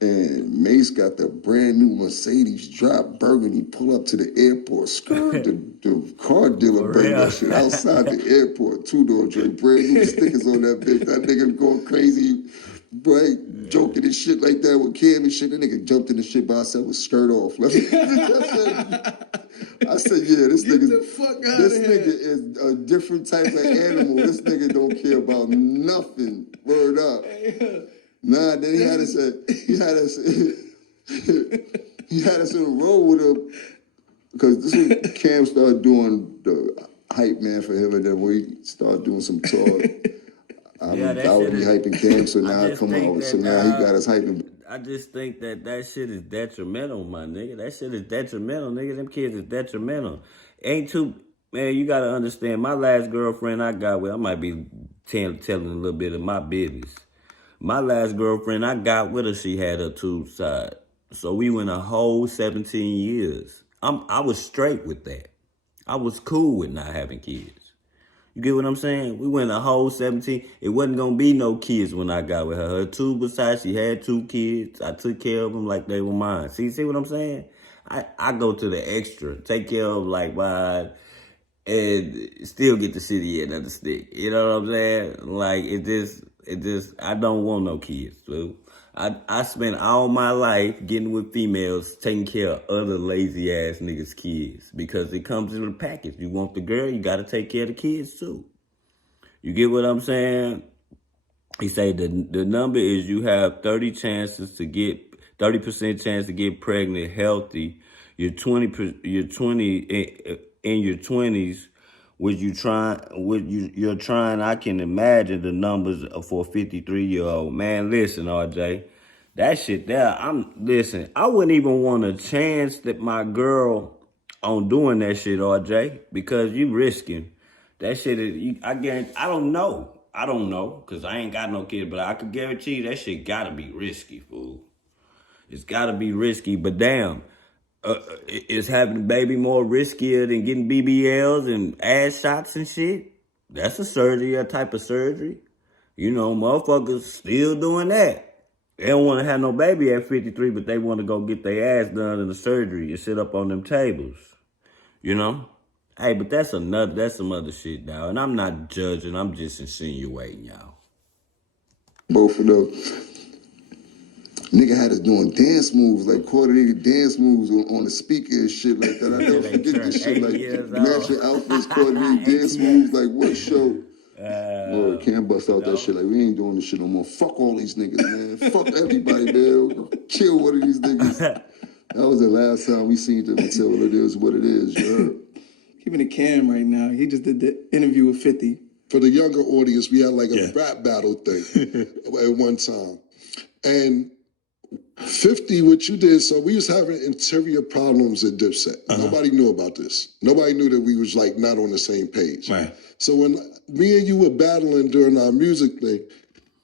And Mace got the brand new Mercedes drop burgundy, pull up to the airport, skirt the car dealer bring that shit outside the airport, 2-door joint, brand new stickers on that bitch. That nigga going crazy, right, joking and shit like that with Cam and shit. That nigga jumped in the shit by himself with skirt off. I said, yeah, this nigga is a different type of animal. This nigga don't care about nothing. Word up. Nah, then he had us in a row with him, because this is Cam started doing the hype man for him, and then we started doing some talk. I would be hyping Cam, so now I come out. So now he got us hyping. I just think that shit is detrimental, my nigga. That shit is detrimental, nigga. Them kids is detrimental. Man, you gotta understand, my last girlfriend I got with, I might be telling a little bit of my business. My last girlfriend I got with her, she had her tube side. So we went a whole 17 years. I was straight with that. I was cool with not having kids. You get what I'm saying? We went a whole 17. It wasn't going to be no kids when I got with her. Her tube side, she had 2 kids. I took care of them like they were mine. See what I'm saying? I go to the extra. Take care of like mine and still get the city at another stick. You know what I'm saying? Like, it just, I don't want no kids, dude. I spent all my life getting with females, taking care of other lazy ass niggas' kids, because it comes in a package. You want the girl, you gotta take care of the kids too. You get what I'm saying? He say the number is you have 30% chance to get pregnant healthy. You're 20 in your 20s. You're trying, I can imagine the numbers for a 53-year-old. Man, listen, RJ, that shit there, I wouldn't even want to chance that my girl on doing that shit, RJ, because you risking. That shit is, I guarantee, I don't know, because I ain't got no kid, but I could guarantee you that shit gotta be risky, fool. It's gotta be risky, but damn. Is having a baby more riskier than getting BBLs and ass shots and shit? That's a type of surgery. You know, motherfuckers still doing that. They don't want to have no baby at 53, but they want to go get their ass done in the surgery and sit up on them tables. You know? Hey, but that's some other shit, dog. And I'm not judging, I'm just insinuating, y'all. Both of them. Nigga had us doing dance moves, like coordinated dance moves on the speaker and shit like that. I never forget this shit, like matching outfits, coordinated dance moves, like what show? Lord, can't bust out that shit. Like, we ain't doing this shit no more. Fuck all these niggas, man. Fuck everybody, man. Kill one of these niggas. That was the last time we seen them until it is what it is, you heard? Keeping the Cam right now. He just did the interview with 50. For the younger audience, we had like a rap battle thing at one time. And 50, what you did, so we was having interior problems at Dipset. Nobody knew about this. Nobody knew that we was like not on the same page. Right. So when me and you were battling during our music thing,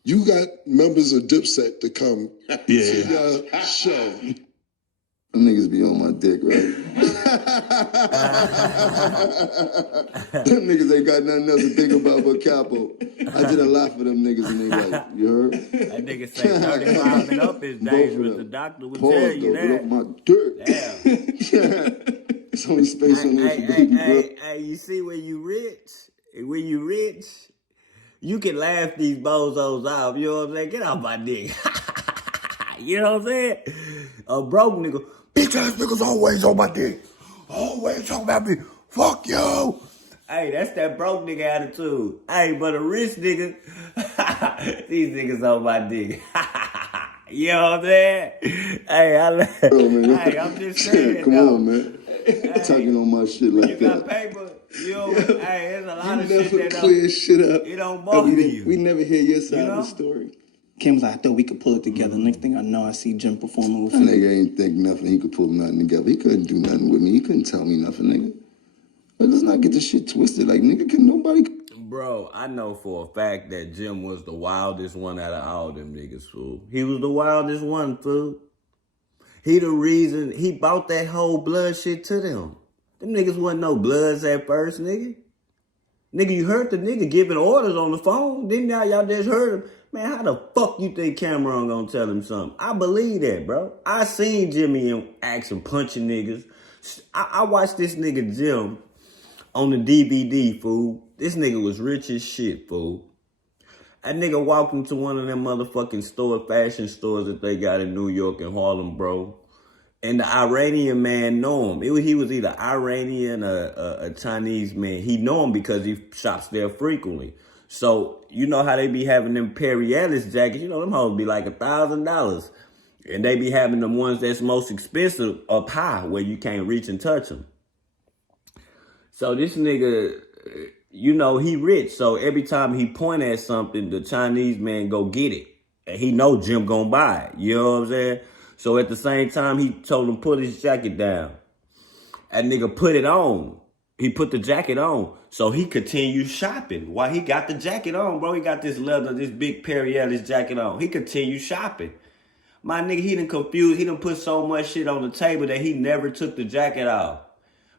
you got members of Dipset to come to your show. Them niggas be on my dick, right? Them niggas ain't got nothing else to think about but Capo. I did a lot for them niggas and they like, you heard? That nigga say 35 and up is dangerous. The doctor would tell you that. Get off my dick. Damn. It's only space on this baby, bro. Hey, you see when you rich, you can laugh these bozos off. You know what I'm saying? Get off my dick. You know what I'm saying? A broke nigga, bitch ass niggas always on my dick. Always talking about me. Fuck you. Hey, that's that broke nigga attitude. Hey, but a rich nigga, these niggas on my dick. You know what I'm saying? Hey, man. hey, I'm just saying, Come though. on, man. Hey, Talking on my shit you like got that. paper, you know, hey, there's a lot of You shit never that clear shit up. it don't And bother we you. never hear your You side of the know? story. Kim was like, I thought we could pull it together. Next thing I know, I see Jim performing with That you. nigga ain't think nothing. He could pull nothing together. He couldn't do nothing with me. He couldn't tell me nothing, nigga. But let's not get the shit twisted. Like, nigga, can nobody... Bro, I know for a fact that Jim was the wildest one out of all them niggas, fool. He was the wildest one, fool. He the reason he bought that whole blood shit to them. Them niggas wasn't no bloods at first, nigga. Nigga, you heard the nigga giving orders on the phone. Didn't y'all just heard him? Man, how the fuck you think Cameron gonna tell him something? I believe that, bro. I seen Jimmy in action punching niggas. I watched this nigga Jim on the DVD, fool. This nigga was rich as shit, fool. That nigga walked into one of them motherfucking fashion stores that they got in New York and Harlem, bro. And the Iranian man know him. He was either Iranian or a Chinese man. He know him because he shops there frequently. So, you know how they be having them Imperialis jackets? You know, them hoes be like $1,000. And they be having them ones that's most expensive up high where you can't reach and touch them. So this nigga, you know, he rich. So every time he point at something, the Chinese man go get it. And he know Jim gonna buy it. You know what I'm saying? So at the same time, he told him put his jacket down. That nigga put it on. He put the jacket on. So he continued shopping. While he got the jacket on, bro, he got this leather, this big Imperialis jacket on. He continued shopping. My nigga, he done confused. He done put so much shit on the table that he never took the jacket off.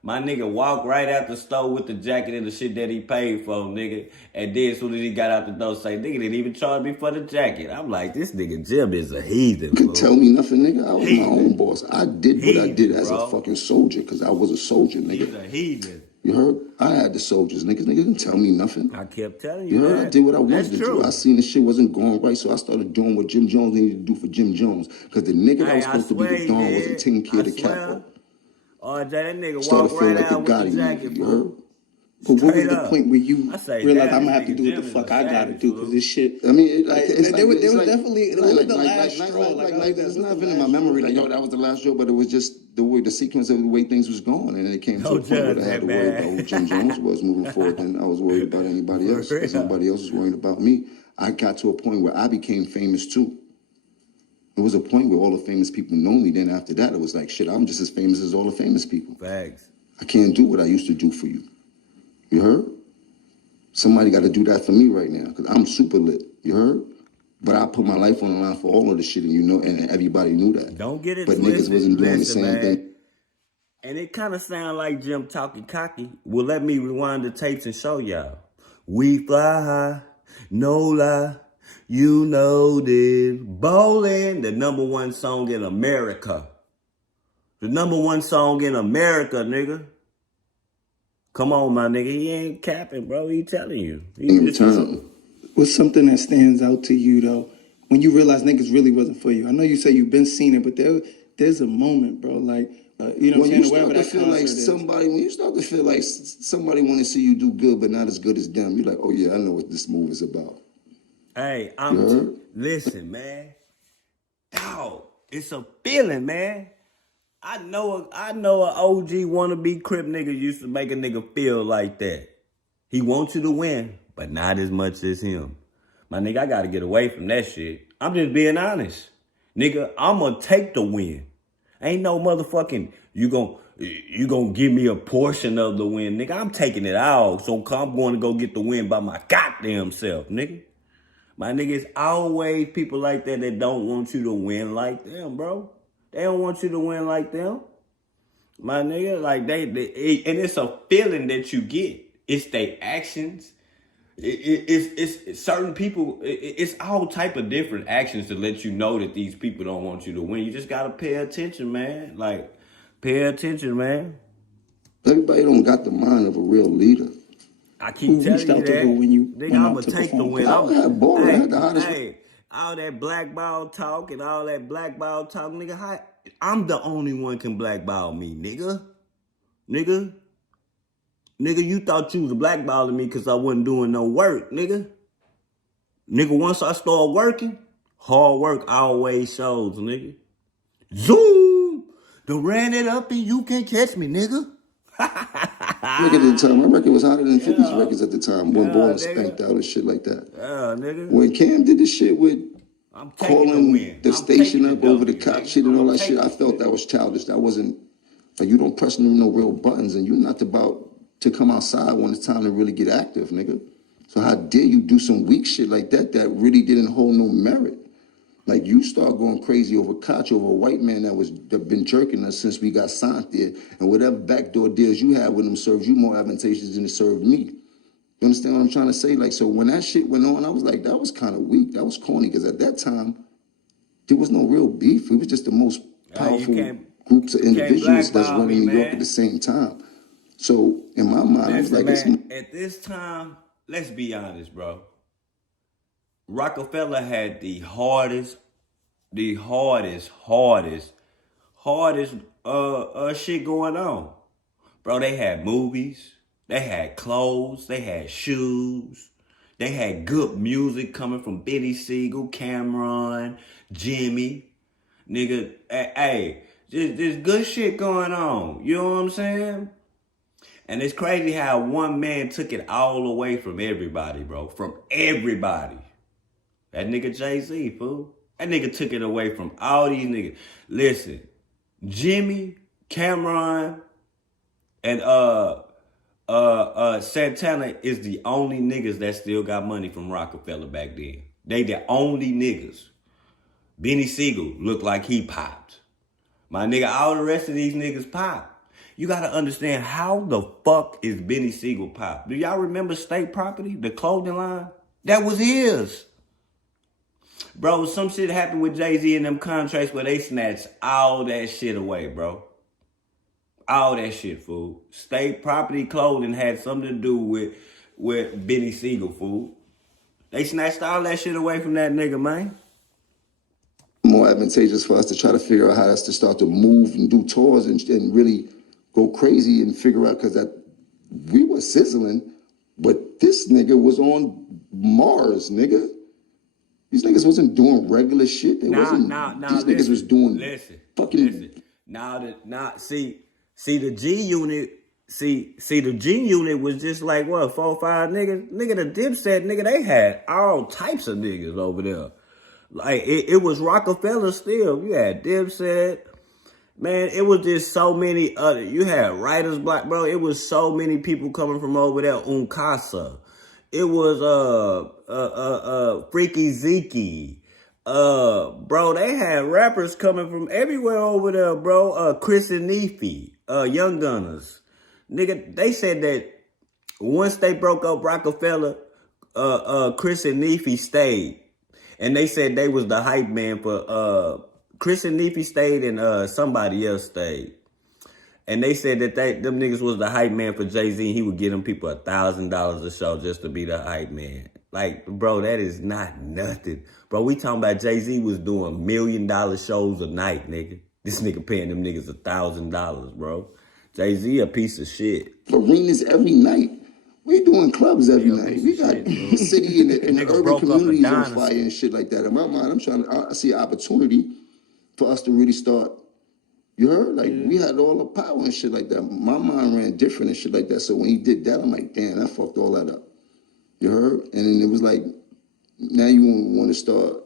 My nigga walked right out the store with the jacket and the shit that he paid for, nigga. And then as soon as he got out the door, say, nigga didn't even charge me for the jacket. I'm like, this nigga Jim is a heathen, You could tell me nothing, nigga. I was my own boss. I did what I did as a fucking soldier, because I was a soldier, nigga. He's a heathen. You heard? I had the soldiers, niggas. Niggas didn't tell me nothing. I kept telling you, You heard? man. I did what I wanted That's to true. do. I seen the shit wasn't going right, so I started doing what Jim Jones needed to do for Jim Jones. Because the nigga that was supposed to be the Don wasn't taking care of the capo. RJ, that nigga Started walked feeling right like the out with the Gotti jacket, nigga, you heard? But what was Straight the up. point where you I say, realized damn, I'm gonna this have to nigga do what the Jim is fuck a I gotta savage, do? fool. Because this shit. I mean, there was definitely the last straw. It's not been in my memory. Like, yo, that was the last show, but it was just the way, the sequence of the way things was going, and then it came to a point where I had to worry about who Jim Jones was moving forward. Then I was worried about anybody else, because nobody else was worried about me. I got to a point where I became famous too. It was a point where all the famous people know me. Then after that, it was like, shit, I'm just as famous as all the famous people. Facts. I can't do what I used to do for you. You heard? Somebody got to do that for me right now, because I'm super lit. You heard? But I put my life on the line for all of the shit, and you know, and everybody knew that. Don't get it but twisted. Niggas wasn't doing Listen, the same man. thing. And it kind of sound like Jim talking cocky. Well, let me rewind the tapes and show y'all. We fly high, no lie. You know this. Bowling, the #1 song in America. The #1 song in America, nigga. Come on, my nigga. He ain't capping, bro. He telling you. In return. What's something that stands out to you though when you realize niggas really wasn't for you? I know you say you've been seen it, but there's a moment, bro. Like you know, When you wherever start to that feel like concert is. somebody, when you start to feel like somebody want to see you do good, but not as good as them, you're like, oh yeah, I know what this move is about. Hey, listen, man. Dog, it's a feeling, man. I know an OG wannabe Crip nigga used to make a nigga feel like that. He wants you to win, but not as much as him. My nigga, I gotta get away from that shit. I'm just being honest. Nigga, I'm gonna take the win. Ain't no motherfucking, you gonna give me a portion of the win, nigga. I'm taking it all, so I'm going to go get the win by my goddamn self, nigga. My nigga, it's always people like that that don't want you to win like them, bro. They don't want you to win like them. My nigga, like and it's a feeling that you get. It's their actions. It's certain people. It's all type of different actions to let you know that these people don't want you to win. You just gotta pay attention, man. Like, pay attention, man. Everybody don't got the mind of a real leader. I keep telling you that. When you nigga, I'm gonna take the win. I had ball. I had the hottest. Hey, all that blackball talk and all that blackball talk, nigga. I'm the only one can blackball me, nigga. Nigga, you thought you was blackballing me because I wasn't doing no work, nigga. Nigga, once I start working, Hard work always shows, nigga. Zoom! Done ran it up and you can't catch me, nigga. Record at the time, my record was hotter than 50's records at the time. When Ball and nigga. Spanked Out and shit like that. Yeah, nigga. When Cam did the shit with I'm taking calling the win. the I'm station taking up the over the W, cop nigga. shit and all that shit, taking I felt that was childish. That wasn't, like, you don't press no real buttons and you're not about to come outside when it's time to really get active, nigga. So how dare you do some weak shit like that that really didn't hold no merit? Like, you start going crazy over Koch, over a white man that been jerking us since we got signed there, and whatever backdoor deals you had with him serves you more advantageous than it served me. You understand what I'm trying to say? Like, so when that shit went on, I was like, that was kind of weak. That was corny, because at that time, there was no real beef. It was just the most powerful groups of individuals that's running New York at the same time. So in my mind, I was like, at this time, let's be honest, bro. Rockefeller had the hardest shit going on. Bro, they had movies, they had clothes, they had shoes, they had good music coming from Benny Siegel, Cameron, Jimmy. Nigga, hey, just good shit going on. You know what I'm saying? And it's crazy how one man took it all away from everybody, bro. From everybody. That nigga Jay-Z, fool. That nigga took it away from all these niggas. Listen, Jimmy, Cameron, and Santana is the only niggas that still got money from Rockefeller back then. They the only niggas. Benny Siegel looked like he popped. My nigga, all the rest of these niggas pop. You gotta understand, how the fuck is Benny Siegel pop? Do y'all remember State Property, the clothing line? That was his. Bro, some shit happened with Jay-Z and them contracts where they snatched all that shit away, bro. All that shit, fool. State Property clothing had something to do with Benny Siegel, fool. They snatched all that shit away from that nigga, man. More advantageous for us to try to figure out how to start to move and do tours and really go crazy and figure out, because that we were sizzling, but this nigga was on Mars, nigga. These niggas wasn't doing regular shit. These niggas was doing fucking. See the G Unit. See the G Unit was just like what, 4 or 5 niggas. Nigga, the Dipset, nigga, they had all types of niggas over there. Like it was Rockefeller still. You had Dipset. Man, it was just so many other. You had Writer's Block, bro. It was so many people coming from over there. Uncasa. It was Freaky Zeke. Bro, they had rappers coming from everywhere over there, bro. Chris and Neefy, Young Gunners. Nigga, they said that once they broke up Rockefeller, Chris and Neefy stayed. And they said they was the hype man for Chris and Neefy stayed and somebody else stayed. And they said that them niggas was the hype man for Jay-Z, and he would give them people $1,000 a show just to be the hype man. Like, bro, that is not nothing. Bro, we talking about Jay-Z was doing $1 million shows a night, nigga. This nigga paying them niggas $1,000, bro. Jay-Z a piece of shit. Arenas every night. We doing clubs every night. We got the city and the urban communities on fire and shit like that. In my mind, I see an opportunity for us to really start. You heard? Like, we had all the power and shit like that. My mind ran different and shit like that. So when he did that, I'm like, damn, I fucked all that up. You heard? And then it was like, now you want to start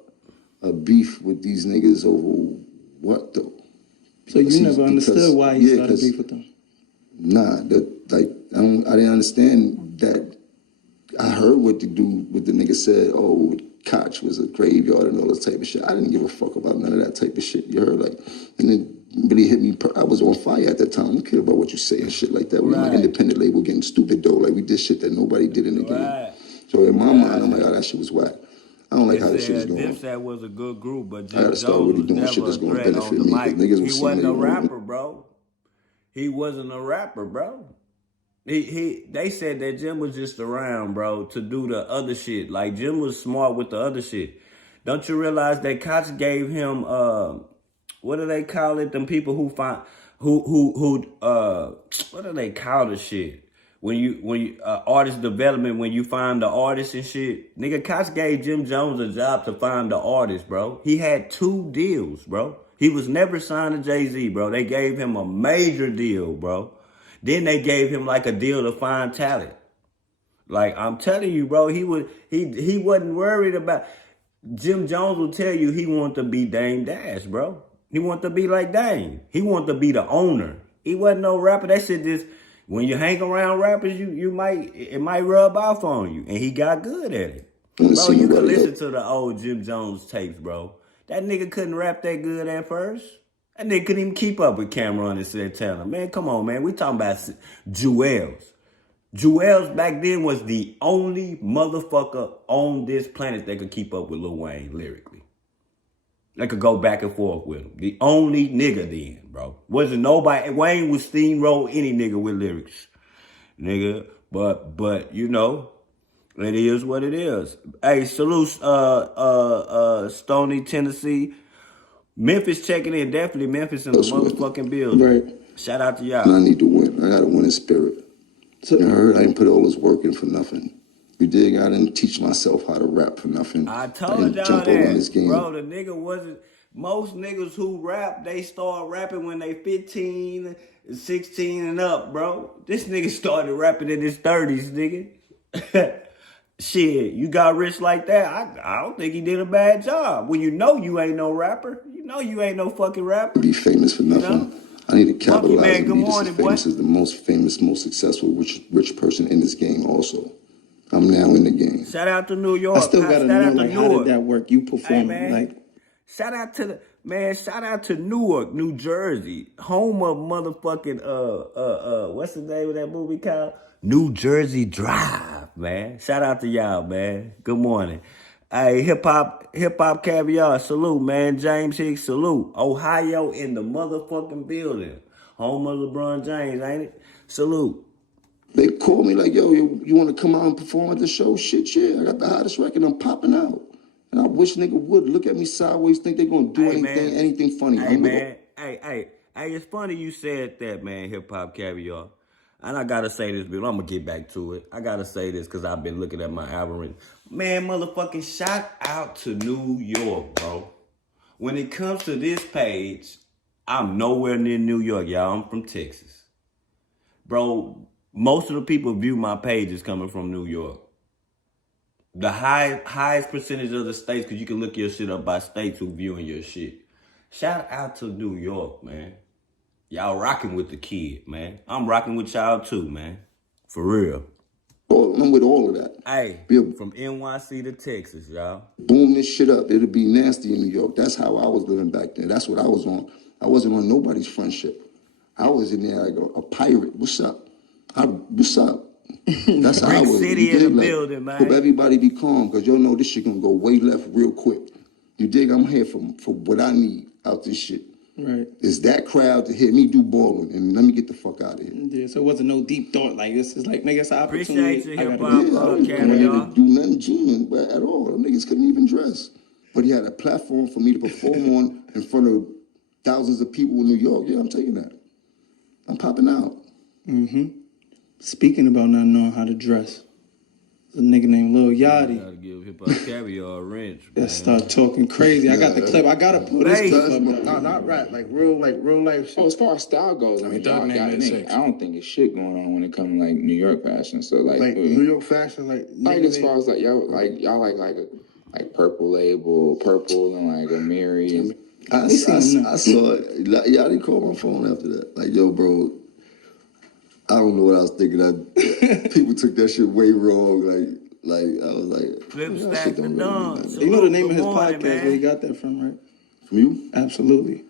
a beef with these niggas over what, though? So you never understood why he started beef with them? Nah, I didn't understand that. I heard what the nigga said, oh, Koch was a graveyard and all that type of shit. I didn't give a fuck about none of that type of shit. You heard? Like, and it really hit me. I was on fire at that time. I don't care about what you say and shit like that. We like independent label getting stupid though. Like, we did shit that nobody did in the game. So in my mind, I'm like, oh, that shit was whack. I don't like how this shit is going. Dipset was a good group, but I gotta start really doing shit that's gonna benefit me. Niggas he wasn't a rapper, bro. He wasn't a rapper, bro. They said that Jim was just around, bro, to do the other shit. Like, Jim was smart with the other shit. Don't you realize that Koch gave him what do they call it? Them people who what do they call the shit? when you artist development, when you find the artist and shit, nigga, Koch gave Jim Jones a job to find the artist, bro. He had 2 deals, bro. He was never signed to Jay-Z, bro. They gave him a major deal, bro. Then they gave him like a deal to find talent. Like, I'm telling you, bro, he wasn't worried about. Jim Jones will tell you he wanted to be Dame Dash, bro. He wanted to be like Dame. He wanted to be the owner. He wasn't no rapper. That shit just, when you hang around rappers, it might rub off on you. And he got good at it. Bro, you could listen to the old Jim Jones tapes, bro. That nigga couldn't rap that good at first. That nigga couldn't even keep up with Cameron and Santana. Man, come on, man. We talking about Jewels. Jewels back then was the only motherfucker on this planet that could keep up with Lil Wayne lyrically. That could go back and forth with him. The only nigga then, bro. Wasn't nobody. Wayne would steamroll any nigga with lyrics. Nigga. But you know, it is what it is. Hey, salute Stony, Tennessee. Memphis checking in. Definitely Memphis in the motherfucking building. Right. Shout out to y'all. I need to win. I gotta win in spirit. So you heard, I didn't put all this work in for nothing. You dig? I didn't teach myself how to rap for nothing. I told y'all jump over in this that, game. bro. The nigga wasn't. Most niggas who rap, they start rapping when they 15, 16 and up, bro. This nigga started rapping in his 30s, nigga. Shit, you got rich like that. I don't think he did a bad job. When you know you ain't no rapper, you know you ain't no fucking rapper. Be famous for nothing. You know? I need to capitalize man, and be as famous as the most famous, most successful, rich person in this game also. I'm now in the game. Shout out to New York. I still gotta know, like, how did that work? You performing, hey, like... Shout out to Newark, New Jersey, home of motherfucking what's the name of that movie called? New Jersey Drive, man. Shout out to y'all, man. Good morning. Hey, hip hop caviar, salute, man. James Hicks, salute. Ohio in the motherfucking building. Home of LeBron James, ain't it? Salute. They call me like, yo, you want to come out and perform at the show? Shit, yeah. I got the hottest record. I'm popping out. And I wish nigga would look at me sideways, think they gonna do anything funny. Hey, man. Hey, it's funny you said that, man, hip hop caviar. And I gotta say this, but I'm gonna get back to it. I gotta say this because I've been looking at my algorithm. Man, motherfucking shout out to New York, bro. When it comes to this page, I'm nowhere near New York, y'all. I'm from Texas. Bro, most of the people view my pages coming from New York. The highest percentage of the states, because you can look your shit up by states who viewing your shit. Shout out to New York, man. Y'all rocking with the kid, man. I'm rocking with y'all too, man. For real. I'm with all of that. Hey, from NYC to Texas, y'all. Boom this shit up. It'll be nasty in New York. That's how I was living back then. That's what I was on. I wasn't on nobody's friendship. I was in there like a pirate. What's up? What's up? That's how I was. City in the building, man. Hope everybody be calm, because y'all know this shit gonna go way left real quick. You dig? I'm here for what I need out this shit. Right. It's that crowd to hear me do balling and let me get the fuck out of here. Yeah, so it wasn't no deep thought. Like, this is like, nigga, it's an opportunity. Appreciate you, I wasn't to do nothing genuine but at all. Them niggas couldn't even dress. But he had a platform for me to perform on in front of thousands of people in New York. Yeah, I'm taking that. I'm popping out. Mm-hmm. Speaking about not knowing how to dress, there's a nigga named Lil Yachty. Gotta give hip hop caviar a wrench, man. That start talking crazy. I got the clip. I gotta put this clip up. No, not rap, like real life shit. Oh, as far as style goes, I mean, y'all got it. I don't think it's shit going on when it comes to like New York fashion. So like New York fashion, like as far as like y'all like purple label, purple and like a Mary. I saw it. Y'all didn't call my phone after that. Like, yo, bro, I don't know what I was thinking. People took that shit way wrong. Like I was like, Flip stack the dunks. You know the name of his podcast, where he got that from, right? From you? Absolutely.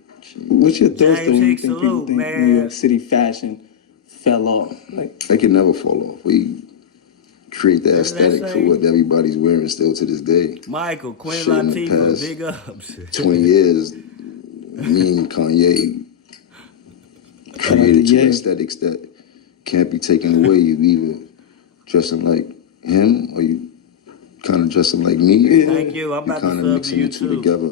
What's your thoughts though when you think people think man. New York City fashion fell off? Like, they can never fall off. We create the aesthetic for what everybody's wearing still to this day. Michael, Queen Shit, in the Latifah, past big ups. 20 years, me and Kanye created two aesthetics that can't be taken away. You either dressing like him or you kind of dressing like me. Thank you. I'm about to sub mixing you the two too. together.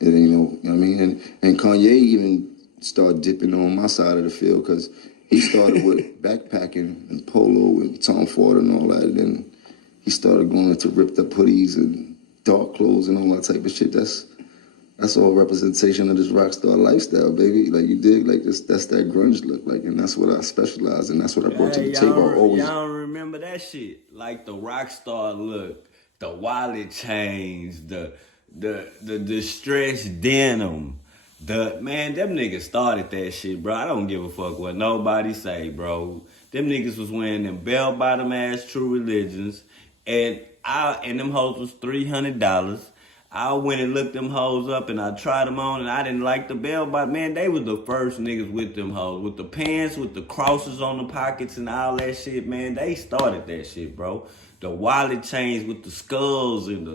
It ain't, you know what I mean? And Kanye even started dipping on my side of the field because He started with backpacking and polo with Tom Ford and all that. And then he started going into ripped up hoodies and dark clothes and all that type of shit. That's all representation of this rock star lifestyle, baby. Like, you dig? Like, that's that grunge look, like, and that's what I specialize in. That's what I brought to the table. Y'all remember that shit? Like the rock star look, the wallet chains, the distressed denim. Them niggas started that shit, bro. I don't give a fuck what nobody say, bro. Them niggas was wearing them bell-bottom ass True Religions, and them hoes was $300. I went and looked them hoes up and I tried them on and I didn't like the bell bottom. Man, they was the first niggas with them hoes. With the pants, with the crosses on the pockets and all that shit, man. They started that shit, bro. The wallet chains with the skulls and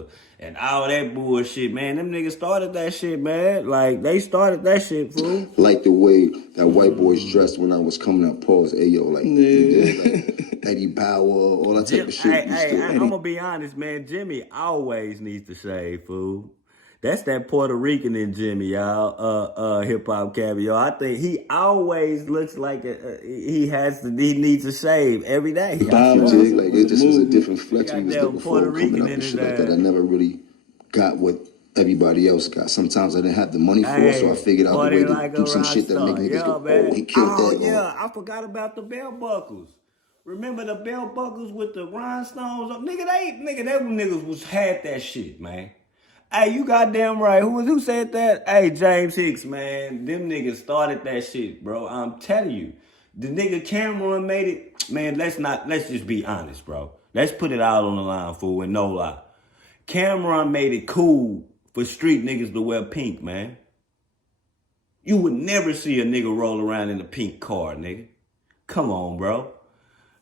all that bullshit, man. Them niggas started that shit, man. Like, they started that shit, fool. Like the way that white boys dressed when I was coming up, pause, ayo, like, like Eddie Bauer, all that type of shit. I'm gonna be honest, man. Jimmy always needs to shave, fool. That's that Puerto Rican in Jimmy, y'all. Hip hop caviar. I think he always looks like he needs to shave every day. Like, it just was a different flex we was looking for coming up and shit like that. I never really got what everybody else got. Sometimes I didn't have the money for it, so I figured out the way to do some shit that make niggas go, oh, he killed that. Oh, yeah, I forgot about the belt buckles. Remember the belt buckles with the rhinestones? Nigga, them niggas had that shit, man. Hey, you goddamn right. Who said that? Hey, James Hicks, man. Them niggas started that shit, bro. I'm telling you. The nigga Cameron made it. Man, let's just be honest, bro. Let's put it out on the line, fool, and no lie. Cameron made it cool for street niggas to wear pink, man. You would never see a nigga roll around in a pink car, nigga. Come on, bro.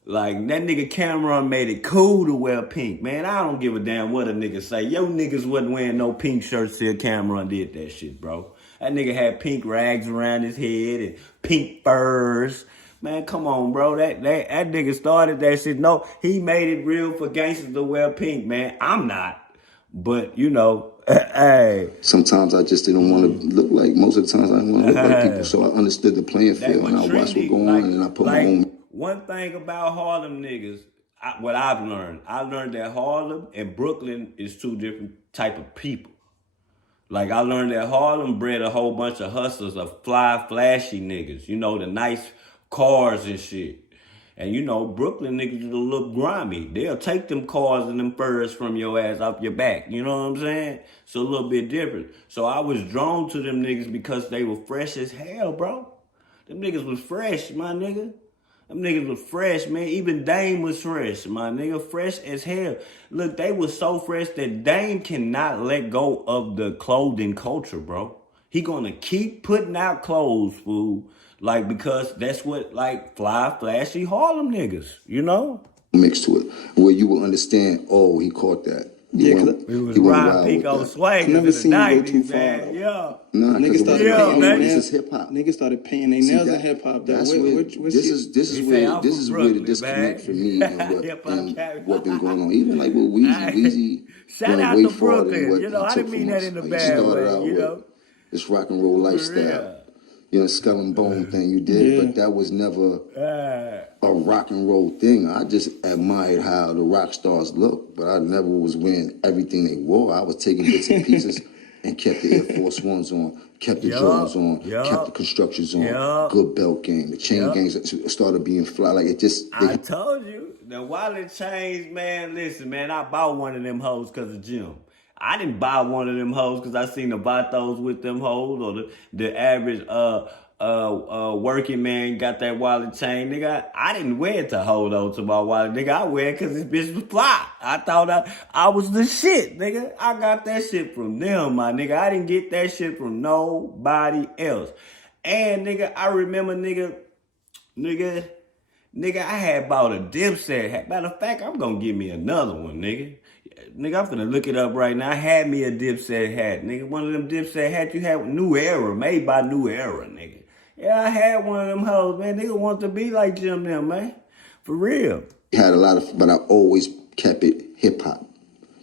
Like, that nigga Cameron made it cool to wear pink, man. I don't give a damn what a nigga say. Yo niggas wasn't wearing no pink shirts till Cameron did that shit, bro. That nigga had pink rags around his head and pink furs. Man, come on, bro. That nigga started that shit. No, he made it real for gangsters to wear pink, man. I'm not. But, you know, hey. Sometimes I just didn't want to look like, most of the times I didn't want to look like people. So I understood the playing field and I watched what going on and I put my own. One thing about Harlem niggas, what I learned that Harlem and Brooklyn is two different type of people. Like, I learned that Harlem bred a whole bunch of hustlers, of fly, flashy niggas. You know, the nice cars and shit. And, you know, Brooklyn niggas will look grimy. They'll take them cars and them furs from your ass off your back. You know what I'm saying? It's a little bit different. So I was drawn to them niggas because they were fresh as hell, bro. Them niggas was fresh, my nigga. Them niggas was fresh, man. Even Dame was fresh, my nigga. Fresh as hell. Look, they was so fresh that Dame cannot let go of the clothing culture, bro. He gonna keep putting out clothes, fool. Like, because that's what, like, fly, flashy Harlem niggas, you know? Mixed to it, where you will understand, oh, he caught that. He was Ryan Pico swag. I never seen you go too far. Man. Yeah. Nah, niggas started painting their this nails. is hip hop. Niggas started painting their nails in hip hop. This is where the disconnect for me and what been going on. Even like with Weezy shout out to Brooklyn. You know, I didn't mean that in the bad way. You know, this rock and roll lifestyle. You know, skull and bone thing you did, but that was never a rock and roll thing. I just admired how the rock stars look, but I never was wearing everything they wore. I was taking bits and pieces and kept the Air Force Ones on, kept the Jordans on, kept the constructions on, good belt game. The chain gangs started being fly. Like, it just... I told you, the wallet chains, man, listen, man, I bought one of them hoes because of Jim. I didn't buy one of them hoes because I seen the vatos with them hoes, or the average working man got that wallet chain, nigga. I didn't wear it to hold on to my wallet, nigga. I wear it because this bitch was fly. I thought I was the shit, nigga. I got that shit from them, my nigga. I didn't get that shit from nobody else. And, nigga, I remember, nigga, I had bought a Dipset hat. Matter of fact, I'm gonna give me another one, nigga. Nigga, I'm finna look it up right now. I had me a Dipset hat, nigga. One of them Dipset hats you had with New Era, made by New Era, nigga. Yeah, I had one of them hoes, man. Nigga want to be like Jim them, man. For real. Had a lot of, but I always kept it hip hop.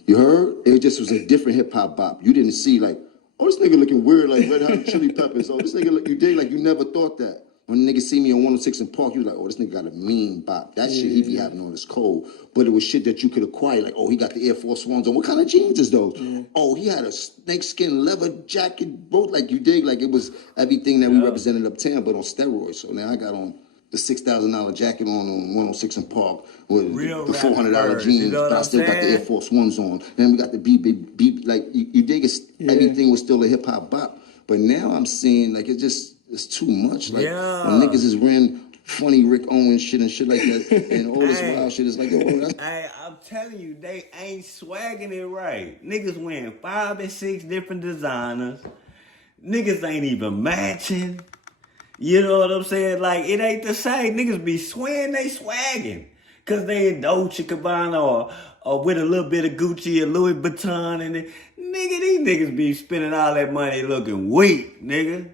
You heard? It just was a different hip hop bop. You didn't see like, oh, this nigga looking weird like Red Hot Chili Peppers. Oh, this nigga, you did like you never thought that. When niggas see me on 106 in Park, you was like, oh, this nigga got a mean bop. That shit he be having on his code. But it was shit that you could acquire. Like, oh, he got the Air Force Ones on. What kind of jeans is those? Oh, he had a snakeskin leather jacket, both like you dig. Like it was everything that we represented uptown, but on steroids. So now I got on the $6,000 jacket on 106 in Park with Real the $400 rappers, jeans, you know what but I I'm still got the saying? Air Force Ones on. Then we got the beep, like you dig it. Everything was still a hip hop bop. But now I'm seeing like it's too much. Like when niggas is wearing funny Rick Owens shit and shit like that, and all this wild shit is like, yo, that's. Hey, I'm telling you, they ain't swagging it right. Niggas wearing 5 and 6 different designers. Niggas ain't even matching. You know what I'm saying? Like, it ain't the same. Niggas be swearing they swagging. Cause they in Dolce Gabbana or with a little bit of Gucci and Louis Vuitton and nigga, these niggas be spending all that money looking weak, nigga.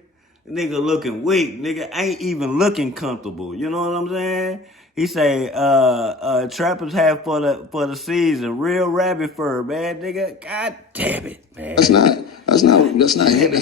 Nigga looking weak. Nigga ain't even looking comfortable. You know what I'm saying? He say, trappers have for the season, real rabbit fur, man, nigga. God damn it, man. That's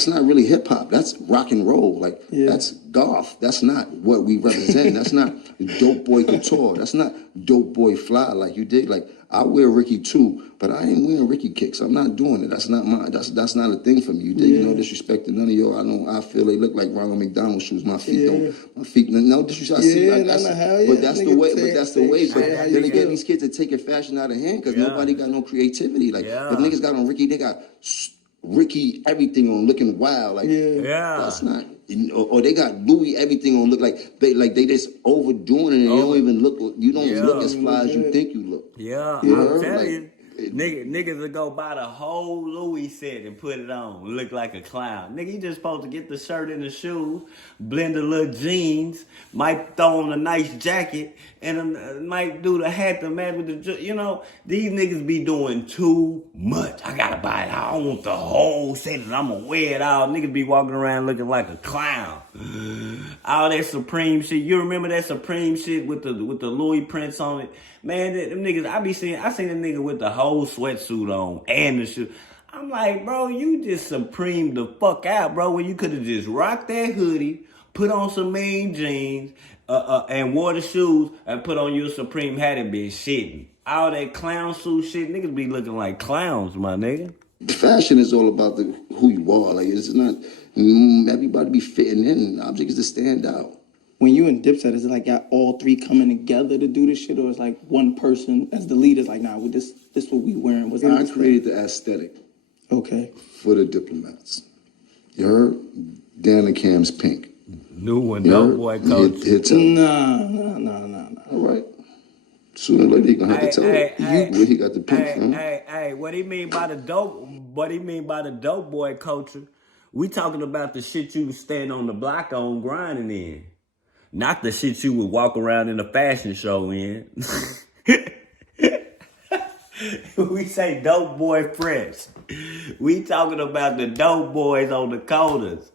not really hip hop. That's rock and roll. Like that's golf. That's not what we represent. That's not dope boy couture. That's not dope boy fly. Like you dig. Like I wear Ricky too, but I ain't wearing Ricky kicks. I'm not doing it. That's not my. That's not a thing for me. You dig. No disrespect to none of y'all. I feel they look like Ronald McDonald shoes. My feet don't. My feet. No disrespect. But that's the way. But that's the way. But then again, these kids are taking fashion out of hand because nobody got no creativity. Like if niggas got on Ricky, they got Ricky everything on looking wild. Like that's not. Or they got Louis everything on look like they just overdoing it and they don't even look. You don't look as fly as you think you look. I'm telling you. Niggas will go buy the whole Louis set and put it on. Look like a clown. Nigga, you just supposed to get the shirt and the shoes, blend the little jeans, might throw on a nice jacket, and might do the hat to match with the, you know, these niggas be doing too much. I gotta buy it. I want the whole set and I'm gonna wear it all. Niggas be walking around looking like a clown. All that Supreme shit. You remember that Supreme shit with the Louis prints on it? Man, them niggas, I seen a nigga with the whole sweatsuit on and the shoe. I'm like, bro, you just Supreme the fuck out, bro, when you could have just rocked that hoodie, put on some mean jeans, and wore the shoes, and put on your Supreme hat and been shitting. All that clown suit shit, niggas be looking like clowns, my nigga. Fashion is all about who you are. Like, it's not, everybody be fitting in. Objects to stand out. When you and Dipset, is it like y'all all three coming together to do this shit, or is like one person as the leader's like, nah, with this what we wearing? I created the aesthetic. Okay. For the diplomats. You heard? Dan and Cam's pink. New one, dope boy coach. Nah. All right. Sooner or later he gonna have to tell you where he got the pink from. Hey, what he mean by the dope boy culture? We talking about the shit you stand on the block on grinding in. Not the shit you would walk around in a fashion show in. We say dope boy fresh. We talking about the dope boys on the corners.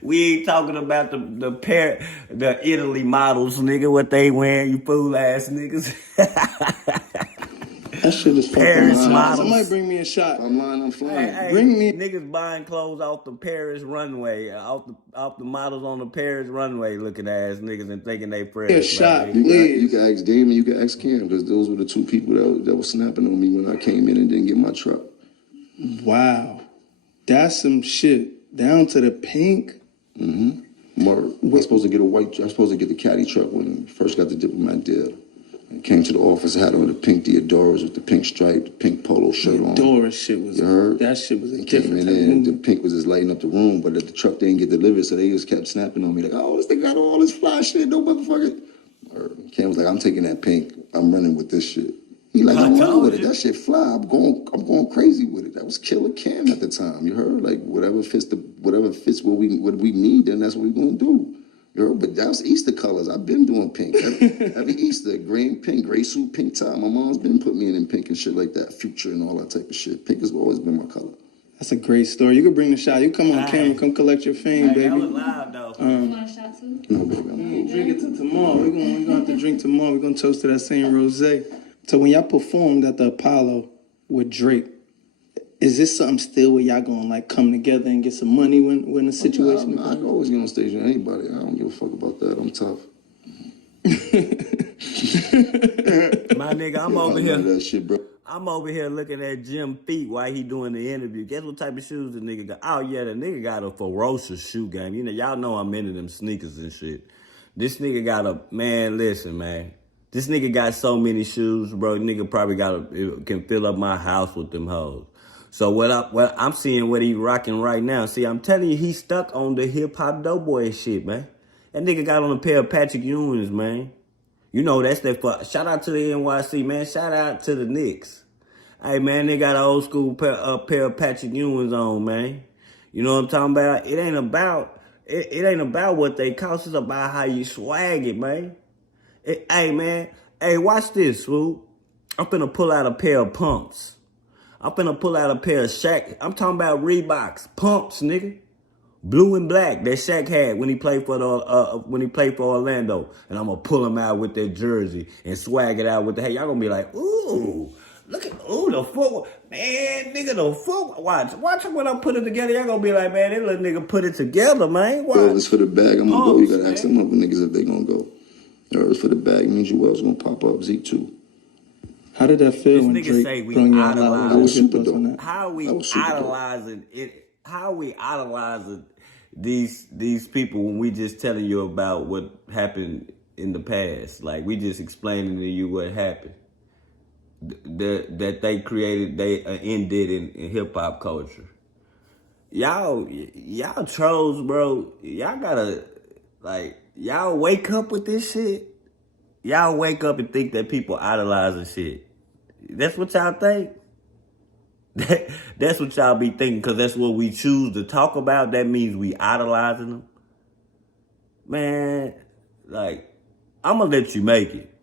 We ain't talking about the Italy models, nigga, what they wearing, you fool ass niggas. That shit is Paris fucking models. Somebody bring me a shot. I'm lying, I'm flying. Hey, bring me niggas buying clothes off the Paris runway, off the models on the Paris runway, looking ass niggas and thinking they fresh. A shot, you can ask Damon, you can ask Cam, because those were the two people that were snapping on me when I came in and didn't get my truck. Wow, that's some shit. Down to the pink. I'm supposed to get the caddy truck when I first got the diplomat deal. I came to the office, I had on the pink Diodoras with the pink stripe, the pink polo shirt on. Diodora shit was, you heard? That shit was a different. And the pink was just lighting up the room, but the truck didn't get delivered, so they just kept snapping on me like, oh, this thing got all this fly shit, no motherfucker. Cam was like, I'm taking that pink, I'm running with this shit. He like, I'm running with it, that shit fly, I'm going crazy with it. That was Killer Cam at the time, you heard? Like, whatever fits what we need, then that's what we're gonna do. You know, but that was Easter colors. I've been doing pink. Every Easter, green, pink, gray suit, pink tie. My mom's been putting me in pink and shit like that, Future and all that type of shit. Pink has always been my color. That's a great story. You could bring the shot. You come on camera, come collect your fame, baby. That was live, though. You want a shot too? No, baby, I'm gonna drink it to tomorrow. We're gonna have to drink tomorrow. We're gonna toast to that same rosé. So when y'all performed at the Apollo with Drake, Is this something still where y'all gonna like come together and get some money when the situation? I can always get on stage with anybody. I don't give a fuck about that. I'm tough. My nigga, I'm over here. That shit, bro. I'm over here looking at Jim feet while he doing the interview. Guess what type of shoes the nigga got? Oh yeah, the nigga got a ferocious shoe game. You know, y'all know I'm into them sneakers and shit. This nigga got a, man, listen, man. This nigga got so many shoes, bro. Nigga probably can fill up my house with them hoes. So what I'm seeing what he rocking right now. See, I'm telling you, he stuck on the hip hop doughboy shit, man. That nigga got on a pair of Patrick Ewings, man. You know, that's that for, shout out to the NYC, man. Shout out to the Knicks. Hey, man, they got an old school pair of Patrick Ewings on, man. You know what I'm talking about? It ain't about what they cost. It's about how you swag it, man. Hey, man. Hey, watch this, fool. I'm finna pull out a pair of pumps. I'm finna pull out a pair of Shaq. I'm talking about Reeboks. Pumps, nigga. Blue and black that Shaq had when he played for Orlando, and I'm gonna pull him out with that jersey and swag it out with the. Hey, y'all gonna be like, ooh, look at the football, man, nigga, the football. Watch when I put it together. Y'all gonna be like, man, that little nigga put it together, man. Watch. If it's for the bag, I'm gonna go. You gotta ask them other niggas if they gonna go. Or if it's for the bag, it means Joel's gonna pop up. Zeke too. How did that feel when Drake brought you out? I was super dope. How we idolizing it? How we idolizing these people when we just telling you about what happened in the past? Like, we just explaining to you what happened. That they created, they ended in hip hop culture. Y'all trolls, bro. Y'all gotta, like, y'all wake up with this shit. Y'all wake up and think that people idolizing shit. That's what y'all think. That's what y'all be thinking, because that's what we choose to talk about. That means we idolizing them. Man, like, I'm going to let you make it.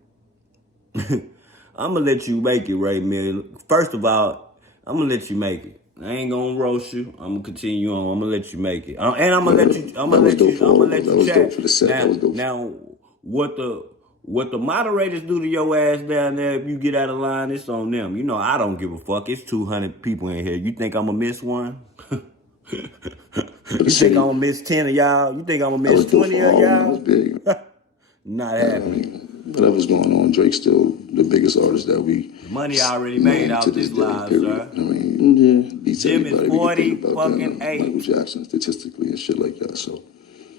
I'm going to let you make it, Ray Mill. First of all, I'm going to let you make it. I ain't going to roast you. I'm going to continue on. I'm going to let you make it. And I'm going to let you chat. Now, what the moderators do to your ass down there, if you get out of line, it's on them. You know, I don't give a fuck. It's 200 people in here. You think I'm going to miss one? You think I'm going to miss 10 of y'all? You think I'm going to miss 20 of y'all? That was big. Not happening. Whatever's going on, Drake's still the biggest artist that we... The money already made out this live, sir. I mean, beats Jim is 40 fucking 8. Michael Jackson, statistically, and shit like that, so...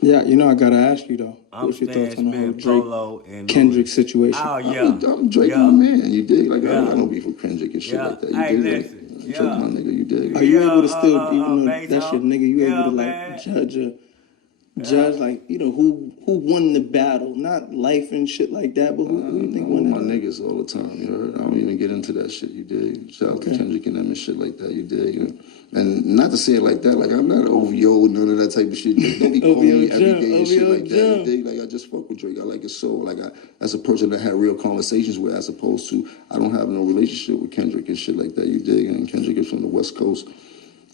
Yeah, you know, I gotta ask you though. What's your thoughts on the whole Drake Kendrick situation? Oh yeah, I'm Drake, my man. You dig? Like I don't beef with Kendrick and shit like that. You dig? Listen, Drake, my nigga. You dig? Are you able to still, even though that's your nigga, you able to like judge like, you know, who won the battle, not life and shit like that, but who you think won? My niggas all the time. You heard? I don't even get into that shit. You dig? Shout out to Kendrick and them and shit like that. You dig? And not to say it like that, like I'm not OVO, none of that type of shit. Don't be calling me every day and shit like that. You dig? Like I just fuck with Drake. I like his soul. Like as a person that I had real conversations with, as opposed to I don't have no relationship with Kendrick and shit like that. You dig? And Kendrick is from the West Coast.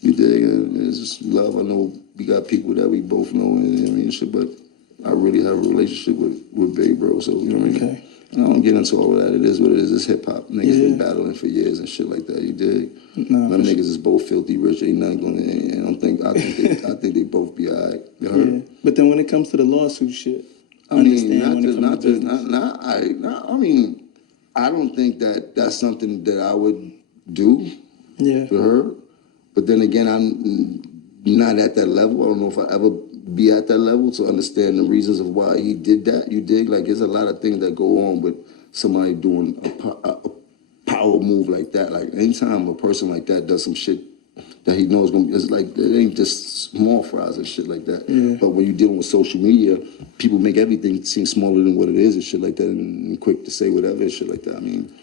You dig? And it's just love. I know we got people that we both know and I mean shit, but I really have a relationship with Big Bro. So you know what I mean? Okay. And I don't get into all of that. It is what it is. It's hip hop. Niggas been battling for years and shit like that. You dig? No, them niggas is both filthy rich. Ain't nothing going to. I think they both be alright. You heard? Yeah. But then when it comes to the lawsuit shit, I mean, I mean, I don't think that that's something that I would do. Yeah. For her. But then again, I'm not at that level. I don't know if I ever be at that level to understand the reasons of why he did that. You dig? Like, there's a lot of things that go on with somebody doing a power move like that. Like, anytime a person like that does some shit that he knows gonna be, it's like, it ain't just small fries and shit like that. Yeah. But when you're dealing with social media, people make everything seem smaller than what it is and shit like that, and quick to say whatever and shit like that. I mean,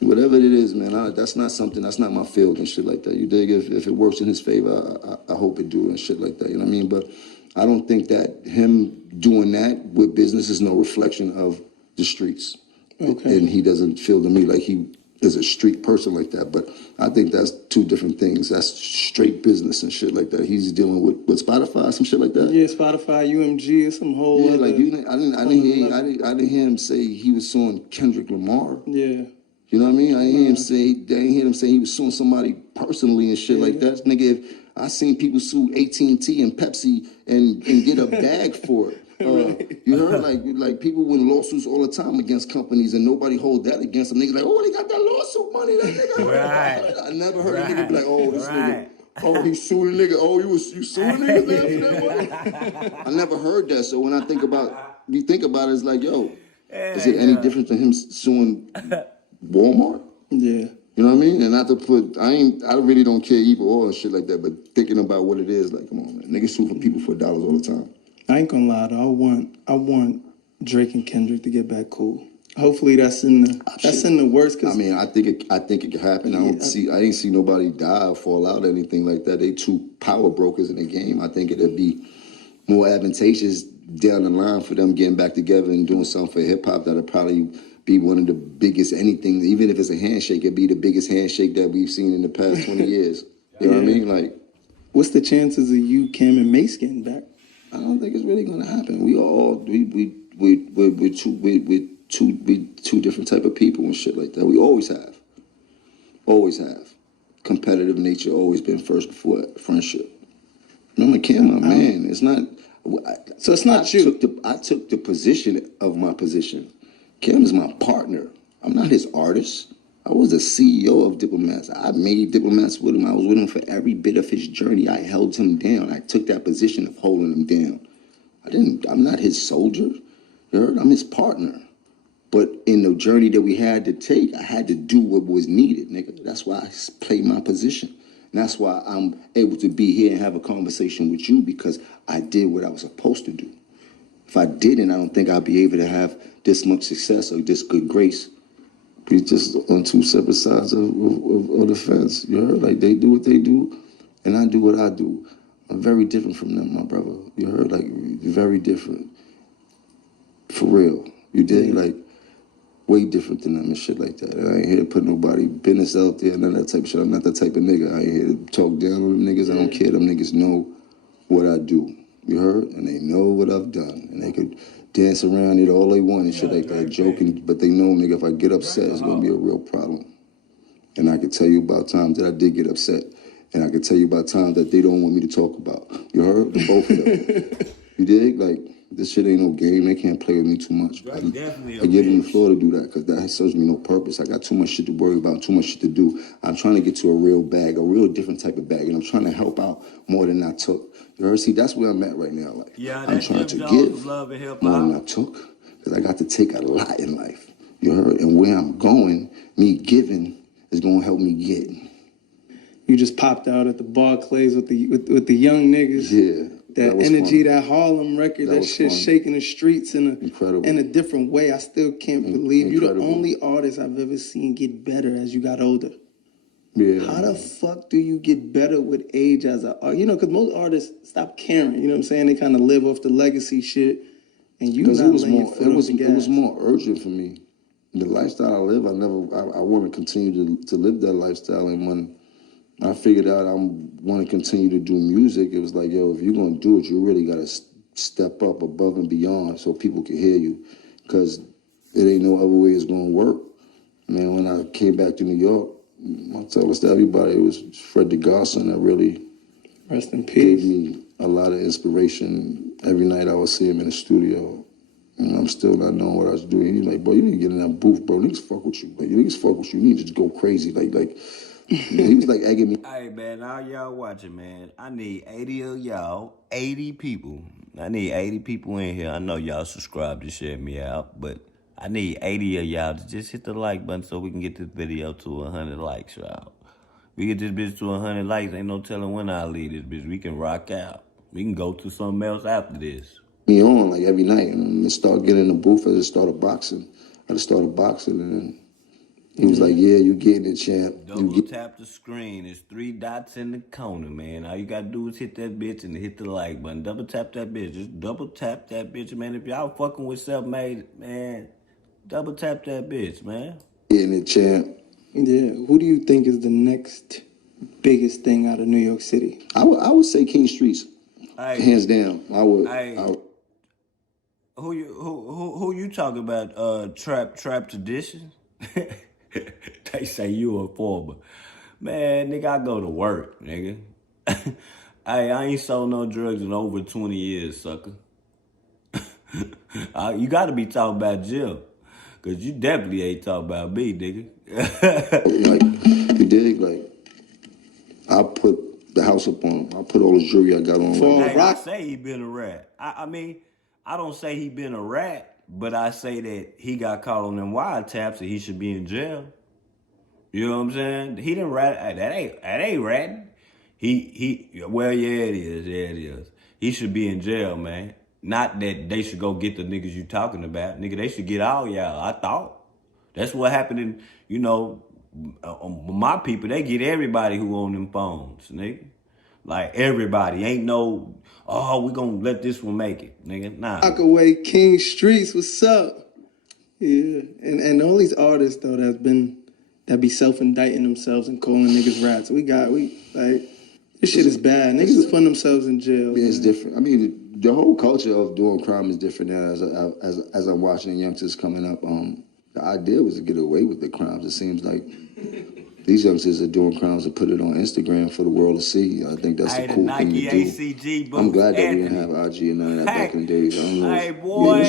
whatever it is, man, that's not my field and shit like that. You dig? If it works in his favor, I hope it do and shit like that. You know what I mean? But I don't think that him doing that with business is no reflection of the streets. Okay. And he doesn't feel to me like he is a street person like that. But I think that's two different things. That's straight business and shit like that. He's dealing with Spotify, some shit like that. Yeah, Spotify, UMG, some whole other. Like I didn't hear him say he was suing Kendrick Lamar. Yeah. You know what I mean? I ain't hear him say he was suing somebody personally and shit like that. Nigga, if I seen people sue AT&T and Pepsi and get a bag for it. You heard like people win lawsuits all the time against companies and nobody hold that against them. Niggas like, oh, they got that lawsuit money. That nigga. Right. I never heard a nigga be like, oh, this nigga. Oh, he sued a nigga. Oh, you suing niggas after that money? I never heard that. So when I think about, you think about it, it's like, yo, is it any different than him suing Walmart? Yeah. You know what I mean? And not to put, I really don't care either or and shit like that, but thinking about what it is, like, come on, man. Niggas sue for people for dollars all the time. I ain't gonna lie though. I want Drake and Kendrick to get back cool. Hopefully that's in the worst. Cause I mean, I think it could happen. I didn't see nobody die or fall out or anything like that. They two power brokers in the game. I think it'd be more advantageous down the line for them getting back together and doing something for hip hop that'll probably be one of the biggest anything. Even if it's a handshake, it'd be the biggest handshake that we've seen in the past 20 years. You know what I mean? Like, what's the chances of you, Kim, and Mace getting back? I don't think it's really gonna happen. We're two different type of people and shit like that. We always have. Competitive nature always been first before friendship. Remember, Kim, my man. It's not. So it's not you. I took the position of my position. Kim is my partner. I'm not his artist. I was the CEO of Diplomats. I made Diplomats with him. I was with him for every bit of his journey. I held him down. I took that position of holding him down. I'm not his soldier. You heard? I'm his partner. But in the journey that we had to take, I had to do what was needed, nigga. That's why I played my position. And that's why I'm able to be here and have a conversation with you, because I did what I was supposed to do. If I didn't, I don't think I'd be able to have this much success or this good grace. We just on two separate sides of the fence. You heard? Like, they do what they do, and I do what I do. I'm very different from them, my brother. You heard? Like, very different. For real. You dig? Like, way different than them and shit like that. And I ain't here to put nobody business out there, none of that type of shit. I'm not that type of nigga. I ain't here to talk down on them niggas. I don't care. Them niggas know what I do. You heard? And they know what I've done. And they could dance around it all they want and shit like that, joking. But they know, nigga, if I get upset, it's gonna be a real problem. And I can tell you about times that I did get upset. And I can tell you about times that they don't want me to talk about. You heard? Both of them. You dig? Like, this shit ain't no game. They can't play with me too much. I give them the floor to do that, because that serves me no purpose. I got too much shit to worry about, too much shit to do. I'm trying to get to a real bag, a real different type of bag, and I'm trying to help out more than I took. You heard? See, that's where I'm at right now. Like, I'm trying to give more than I took, because I got to take a lot in life. You heard? And where I'm going, me giving is going to help me get. You just popped out at the Barclays with the young niggas. Yeah. That energy, that Harlem record, that shit shaking the streets in a different way. I still can't believe you're the only artist I've ever seen get better as you got older. Yeah. How the fuck do you get better with age as an artist? You know, because most artists stop caring. You know what I'm saying? They kind of live off the legacy shit, and you not laying your foot off the gas. It was more urgent for me. The lifestyle I live, I want to continue to live that lifestyle, and when I figured out I want to continue to do music, it was like, yo, if you're going to do it, you really got to step up above and beyond so people can hear you, because it ain't no other way it's going to work. Man, when I came back to New York, I tell this to everybody, it was Fred DeGarson that really rest in peace. Gave me a lot of inspiration. Every night I would see him in the studio, and I'm still not knowing what I was doing. He's like, bro, you need to get in that booth, bro. Niggas fuck with you, bro. Niggas fuck with you. You need to just go crazy. Like, he was like egging me. Hey, man, all y'all watching, man. I need 80 of y'all, 80 people. I need 80 people in here. I know y'all subscribe to share me out, but I need 80 of y'all to just hit the like button so we can get this video to 100 likes, y'all. We get this bitch to 100 likes, ain't no telling when I'll leave this bitch. We can rock out. We can go to something else after this. Me on like every night, and I start getting in the booth. I just started boxing. And then he was like, yeah, you getting it, champ. Double tap the screen. There's 3 dots in the corner, man. All you gotta do is hit that bitch and hit the like button. Double tap that bitch. Just double tap that bitch, man. If y'all fucking with self-made, man, double tap that bitch, man. Getting it, champ. Yeah. Who do you think is the next biggest thing out of New York City? I would say King Streets. Hands down. I would. Who you talking about? Trap tradition? They say you a informer. Man, nigga, I go to work, nigga. Hey, I ain't sold no drugs in over 20 years, sucker. You gotta be talking about Jim. Cause you definitely ain't talking about me, nigga. Like, you dig? Like, I put the house up on him. I put all the jewelry I got on. Hey, I say he been a rat. I mean, I don't say he been a rat, but I say that he got caught on them wiretaps and he should be in jail. You know what I'm saying? He didn't rat. That ain't ratting. Well, yeah, it is. Yeah, it is. He should be in jail, man. Not that they should go get the niggas you talking about. Nigga, they should get all y'all, I thought. That's what happened in, my people, they get everybody who on them phones, nigga. Like, everybody. Ain't no, we gonna let this one make it, nigga. Nah. Rockaway King Streets, what's up? Yeah, and all these artists, though, that be self-indicting themselves and calling niggas rats. This shit is bad. Niggas is putting themselves in jail. Yeah, it's different. I mean, the whole culture of doing crime is different now as I'm watching the youngsters coming up. The idea was to get away with the crimes. It seems like these youngsters are doing crimes and put it on Instagram for the world to see. I think that's the cool thing to do. ACG boots, I'm glad that Anthony. we didn't have IG and none of that back in the days. I don't know. Hey, boy,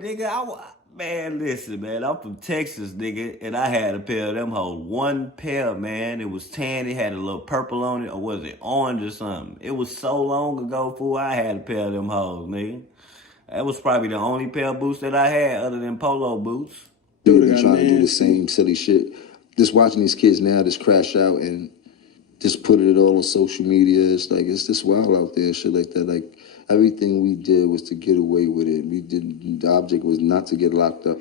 nigga, man, listen, man, I'm from Texas, nigga, and I had a pair of them hoes. One pair, man, it was tan, it had a little purple on it, or was it orange or something? It was so long ago, fool, I had a pair of them hoes, nigga. That was probably the only pair of boots that I had other than polo boots. Dude, they're trying to do the same silly shit. Just watching these kids now just crash out and just put it all on social media. It's like, it's just wild out there, shit like that. Like, everything we did was to get away with it. The object was not to get locked up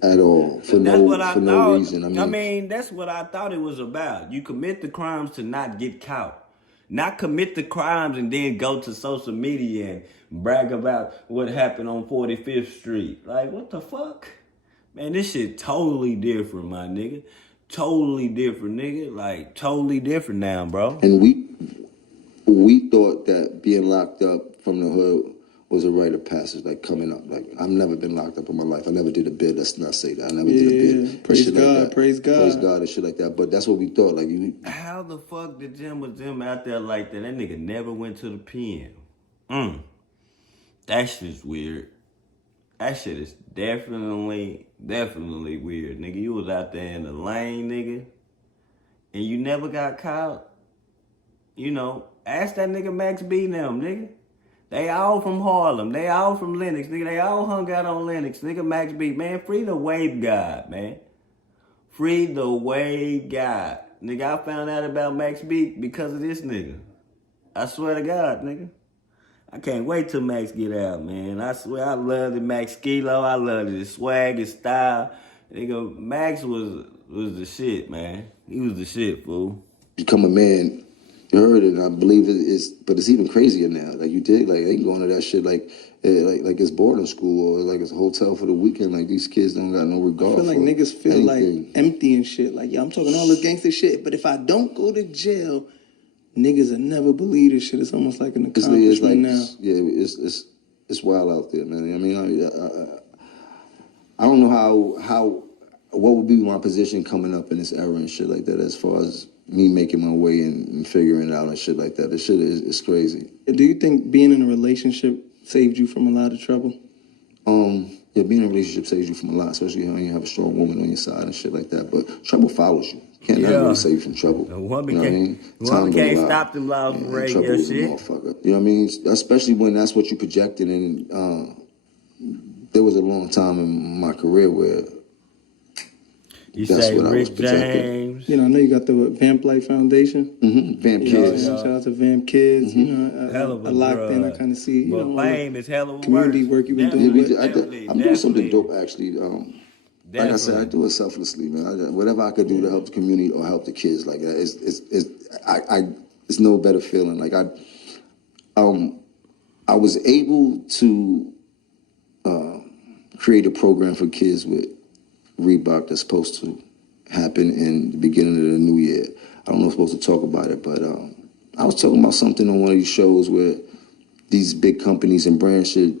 at all for no reason. I mean, that's what I thought it was about. You commit the crimes to not get caught. Not commit the crimes and then go to social media and brag about what happened on 45th Street. Like, what the fuck? Man, this shit totally different, my nigga. Totally different, nigga. Like, totally different now, bro. And we thought that being locked up from the hood was a rite of passage, like coming up. Like, I've never been locked up in my life. I never did a bid. Let's not say that. I never did a bid. Praise God, like praise God. Praise God and shit like that. But that's what we thought. Like, how the fuck did Jim out there like that? That nigga never went to the pen. That shit's weird. That shit is definitely weird, nigga. You was out there in the lane, nigga, and you never got caught. Ask that nigga Max B them, nigga. They all from Harlem. They all from Lenox, nigga. They all hung out on Lenox, nigga. Max B, man, free the wave god, man. Free the wave god. Nigga, I found out about Max B because of this nigga. I swear to God, nigga. I can't wait till Max get out, man. I swear I love the Max Kilo. I love his swag, his style. Nigga, Max was the shit, man. He was the shit, fool. Become a man. You heard it, and I believe it is, but it's even crazier now. Like, you dig? Like, I ain't going to that shit like it's boarding school or like it's a hotel for the weekend. Like, these kids don't got no regard. I feel like for niggas feel anything. like empty and shit. Like, I'm talking all this gangster shit, but if I don't go to jail, niggas will never believe this shit. It's almost like an accomplishment now. Yeah, it's wild out there, man. I mean, I don't know how what would be my position coming up in this era and shit like that, as far as me making my way and figuring it out and shit like that. This shit is crazy. Do you think being in a relationship saved you from a lot of trouble? Yeah, being in a relationship saves you from a lot, especially when you have a strong woman on your side and shit like that. But trouble follows you. Can't really save you from trouble. The woman can't stop them laws from raising your shit. You know what I mean? Especially when that's what you projected. And there was a long time in my career where you that's say what Rick I was projecting. James. I know you got the Vamp Life Foundation. Vamp Kids. Shout out to Vamp Kids. Hell of a I locked drug. in. I kind of see. But fame is hell of a community work you've been doing. I'm doing something dope, actually. Like I said, I do it selflessly, man. Whatever I could do to help the community or help the kids, like it's no better feeling. Like I was able to create a program for kids with Reebok that's supposed to happen in the beginning of the new year. I don't know if I'm supposed to talk about it, but I was talking about something on one of these shows where these big companies and brands should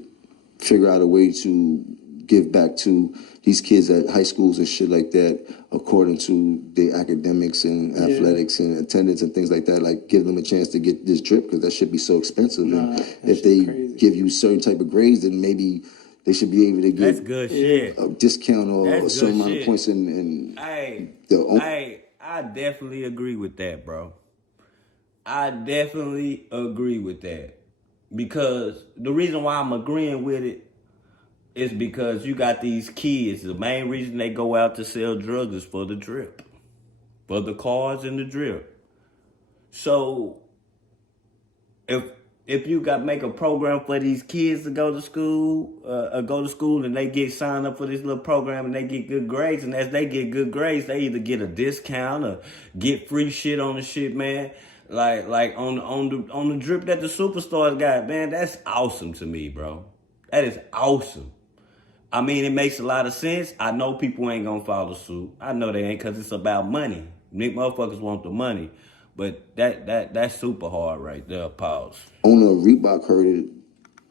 figure out a way to give back to these kids at high schools and shit like that, according to their academics and athletics and attendance and things like that. Like, give them a chance to get this drip because that should be so expensive. And if they give you certain type of grades, then maybe they should be able to get That's good shit. a discount or a That's certain good amount of shit. points in I definitely agree with that, bro. I definitely agree with that. Because the reason why I'm agreeing with it is because you got these kids. The main reason they go out to sell drugs is for the drip. For the cars and the drip. So if you got make a program for these kids to go to school and they get signed up for this little program and they get good grades, and as they get good grades, they either get a discount or get free shit on the shit, man. Like on the drip that the superstars got, man. That's awesome to me, bro. That is awesome. I mean, it makes a lot of sense. I know people ain't gonna follow suit. I know they ain't, because it's about money. Motherfuckers want the money. But that's super hard right there. Pause. Owner of Reebok heard it,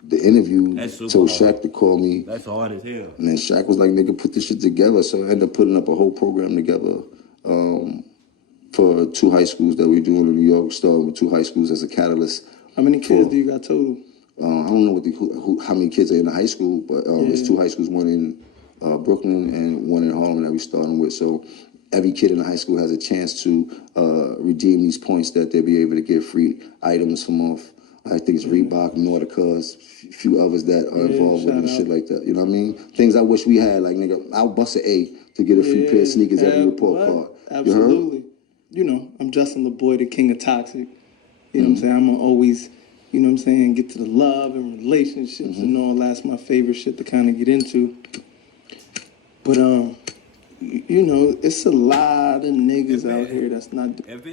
the interview, told Shaq hard to call me. That's hard as hell. And then Shaq was like, nigga, put this shit together. So I ended up putting up a whole program together for 2 high schools that we're doing in New York, starting with 2 high schools as a catalyst. How many kids do you got total? I don't know how many kids are in the high school, but there's 2 high schools, one in Brooklyn and one in Harlem that we're starting with. So every kid in the high school has a chance to redeem these points that they'll be able to get free items from off. I think it's Reebok, Nautica, a few others that are involved with it and shit like that. You know what I mean? Things I wish we had, like, nigga, I'll bust an A to get a free pair of sneakers every report card. Absolutely. You know, I'm Justin LeBoy, the king of toxic. You know what I'm saying? I'm going to always, you know what I'm saying, get to the love and relationships and all that's my favorite shit to kind of get into. But, you know, it's a lot of niggas out here that's not... If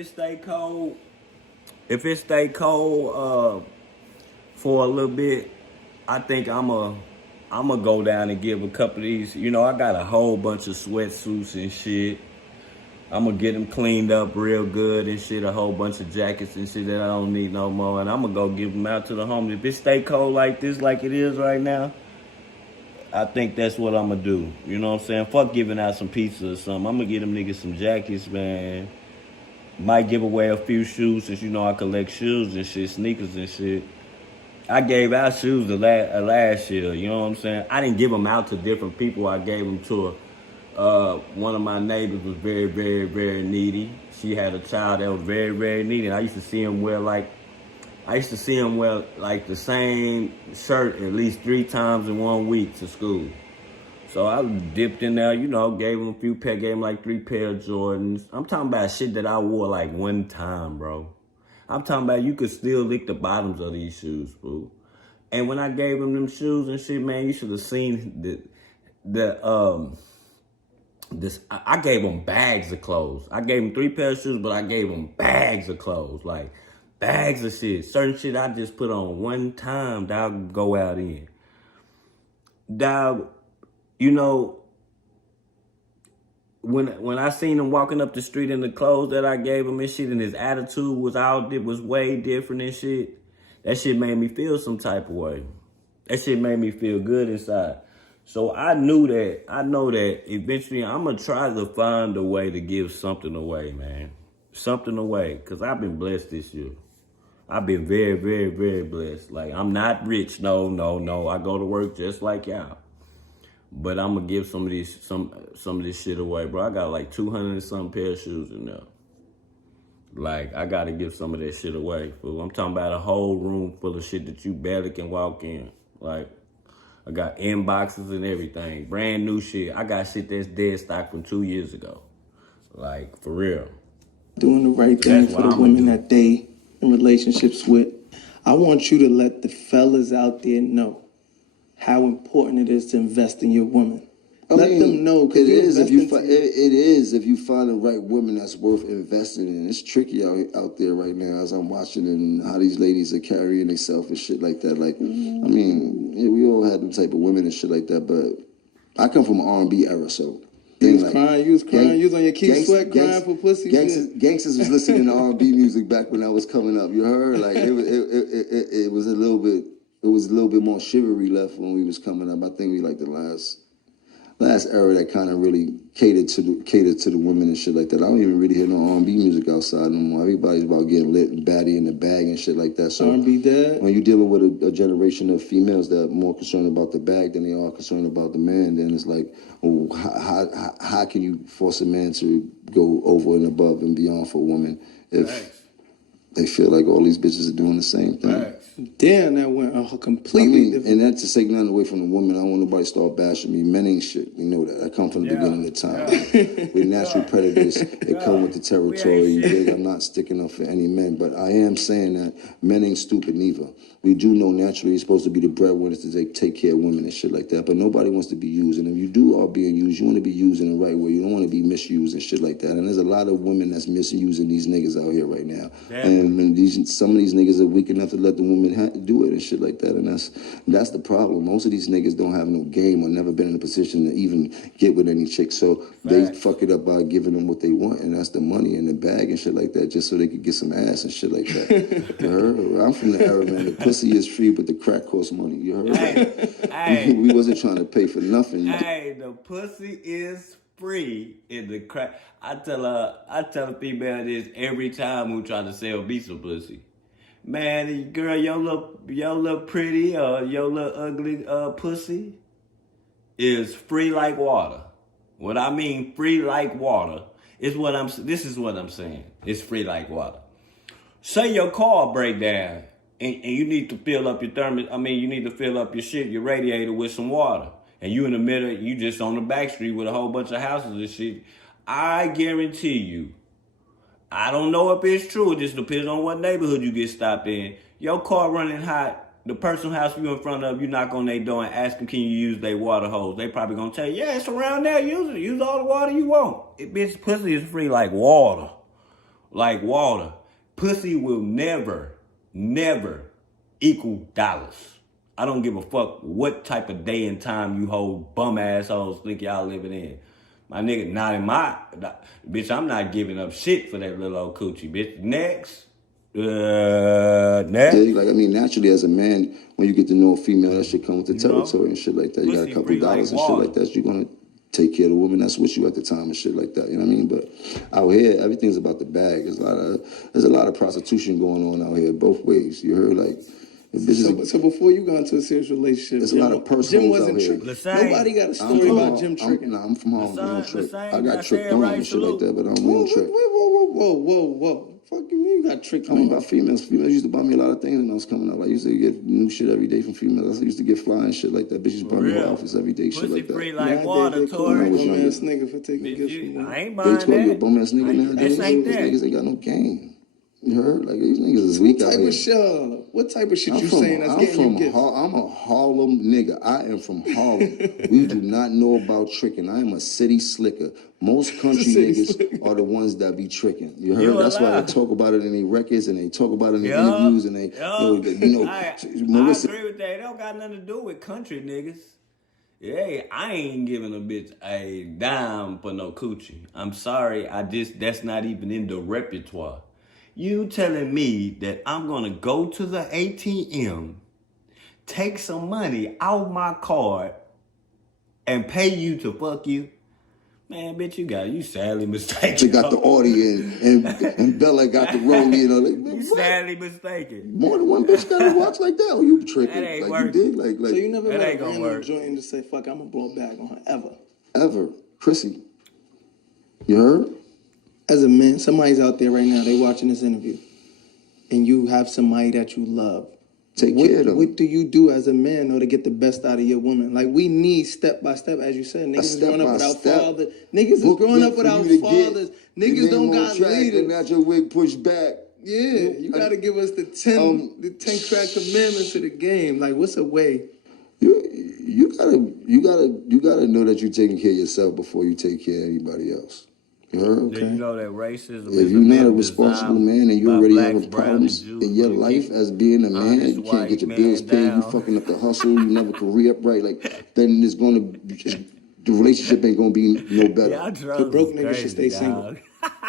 it stay cold for a little bit, I think I'm a go down and give a couple of these. You know, I got a whole bunch of sweatsuits and shit. I'm gonna get them cleaned up real good and shit. A whole bunch of jackets and shit that I don't need no more. And I'm gonna go give them out to the homies. If it stay cold like this, like it is right now, I think that's what I'm gonna do. You know what I'm saying? Fuck giving out some pizza or something. I'm gonna get them niggas some jackets, man. Might give away a few shoes, since you know I collect shoes and shit, sneakers and shit. I gave out shoes last year, you know what I'm saying? I didn't give them out to different people. I gave them to one of my neighbors was very, very, very needy. She had a child that was very, very needy. And I used to see him wear the same shirt at least 3 times in 1 week to school. So I dipped in there, you know, gave him a few gave him like 3 pair of Jordans. I'm talking about shit that I wore like 1 time, bro. I'm talking about you could still lick the bottoms of these shoes, bro. And when I gave him them shoes and shit, man, you should have seen I gave him bags of clothes. I gave him 3 pairs of shoes, but I gave him bags of clothes, like bags of shit. Certain shit I just put on 1 time, dog, go out in. Dog, you know, when I seen him walking up the street in the clothes that I gave him and shit, and his attitude was way different and shit, that shit made me feel some type of way. That shit made me feel good inside. So I know that eventually I'm going to try to find a way to give something away, man. Something away, because I've been blessed this year. I've been very, very, very blessed. Like, I'm not rich. No. I go to work just like y'all. But I'm gonna give some of this shit away, bro. I got like 200 and some pair of shoes in there. Like, I gotta give some of that shit away, fool. I'm talking about a whole room full of shit that you barely can walk in. Like, I got inboxes and everything, brand new shit. I got shit that's dead stock from 2 years ago. Like, for real. Doing the right thing for the women that they in relationships with. I want you to let the fellas out there know how important it is to invest in your woman. Let them know. It is if you find the right woman that's worth investing in. It's tricky out there right now as I'm watching and how these ladies are carrying themselves and shit like that. Like, I mean, yeah, we all had them type of women and shit like that, but I come from an R&B era, so. You was crying, you was on your Keith Sweat crying for pussy. Gangsters was listening to R&B music back when I was coming up. You heard? Like, it was a little bit more chivalry left when we was coming up. I think we like the last last era that kind of really catered to the women and shit like that. I don't even really hear no R&B music outside no more. Everybody's about getting lit and baddie in the bag and shit like that. So R&B dead. when you're dealing with a generation of females that are more concerned about the bag than they are concerned about the man, then it's like, well, how can you force a man to go over and above and beyond for a woman if they feel like all these bitches are doing the same thing? Damn, that went completely different. And that's to take nothing away from the women. I don't want nobody to start bashing me. Men ain't shit. We know that. I come from the beginning of time. We're natural predators. They come with the territory. You dig? I'm not sticking up for any men, but I am saying that men ain't stupid neither. We do know naturally you're supposed to be the breadwinners to take care of women and shit like that, but nobody wants to be used. And if you are being used, you want to be used in the right way. You don't want to be misused and shit like that. And there's a lot of women that's misusing these niggas out here right now. And some of these niggas are weak enough to let the women do it and shit like that. And that's the problem. Most of these niggas don't have no game or never been in a position to even get with any chick. So they fuck it up by giving them what they want, and that's the money in the bag and shit like that, just so they could get some ass and shit like that. You heard? I'm from the era, man. The pussy is free, but the crack costs money. You heard? We wasn't trying to pay for nothing. Hey, the pussy is free in the crack. I tell a female this every time who try to sell me some pussy. Man, girl, your little pretty or your little ugly pussy is free like water. What I mean, free like water, this is what I'm saying. It's free like water. Say your car break down and you need to fill up you need to fill up your radiator with some water. And you in the middle, you just on the back street with a whole bunch of houses and shit. I guarantee you, I don't know if it's true, it just depends on what neighborhood you get stopped in. Your car running hot, the person's house you in front of, you knock on their door and ask them, can you use their water hose? They probably gonna tell you, yeah, it's around there, use it. Use all the water you want. Bitch, pussy is free like water. Like water. Pussy will never equal dollars. I don't give a fuck what type of day and time you hold bum assholes think y'all living in. My nigga, not in my... Bitch, I'm not giving up shit for that little old coochie, bitch. Next. Yeah, naturally as a man, when you get to know a female, that shit come with the territory and shit like that. You got a couple dollars and shit like that. You're going to take care of the woman that's with you at the time and shit like that. You know what I mean? But out here, everything's about the bag. There's a lot of prostitution going on out here both ways. You heard? Like... So before you got into a serious relationship, there's a lot of personal Jim wasn't tricking. Nobody got a story about Jim tricking. I'm from Harlem. We don't trick. I got tricked on and shit like that, but we don't trick. Whoa. Fuck you got tricked on. About females. Females used to buy me a lot of things when I was coming up. I used to get new shit every day from females. I used to get fly and shit like that. Bitches buy me outfits every day, shit like that. Free like water, Tori. Bum-ass nigga for taking gifts from me. I ain't buying that. They told you a bum-ass nigga nowadays. This ain't These that. niggas ain't got no game. You heard? Like, these niggas is weak out here. What type of shit you saying that's getting you gifts? I'm a Harlem nigga. I am from Harlem. We do not know about tricking. I am a city slicker. Most country niggas are the ones that be tricking. You heard? That's why they talk about it in their records and they talk about it in the interviews and they, I agree with that. It don't got nothing to do with country niggas. Yeah, I ain't giving a bitch a dime for no coochie. I'm sorry, that's not even in the repertoire. You telling me that I'm gonna go to the ATM, take some money out my card, and pay you to fuck you? Man, bitch, you sadly mistaken. They got the Audi and Bella got the Rollie. You sadly mistaken. More than one bitch got a watch like that. Or you tricking? That ain't like working. You did? So you never that let ain't a gonna random work. joint and just say, fuck, I'm gonna blow a bag on her, ever? Ever. Chrissy. You heard? As a man, somebody's out there right now, they watching this interview, and you have somebody that you love. Take care of them. What do you do as a man, though, to get the best out of your woman? Like, we need step by step, as you said. Niggas is growing up without fathers. Niggas is growing up without fathers. Niggas don't got leaders. And not your wig pushed back. Yeah, you got to give us the 10 crack commandments of the game. Like, what's a way? You gotta know that you're taking care of yourself before you take care of anybody else. You heard? Okay. You know that racism if you're not a responsible man and you already having problems in your life as being a man, you can't get your bills paid, you fucking up the hustle, you never can re-up right, like, then it's gonna the relationship ain't gonna be no better. The broke niggas should stay single.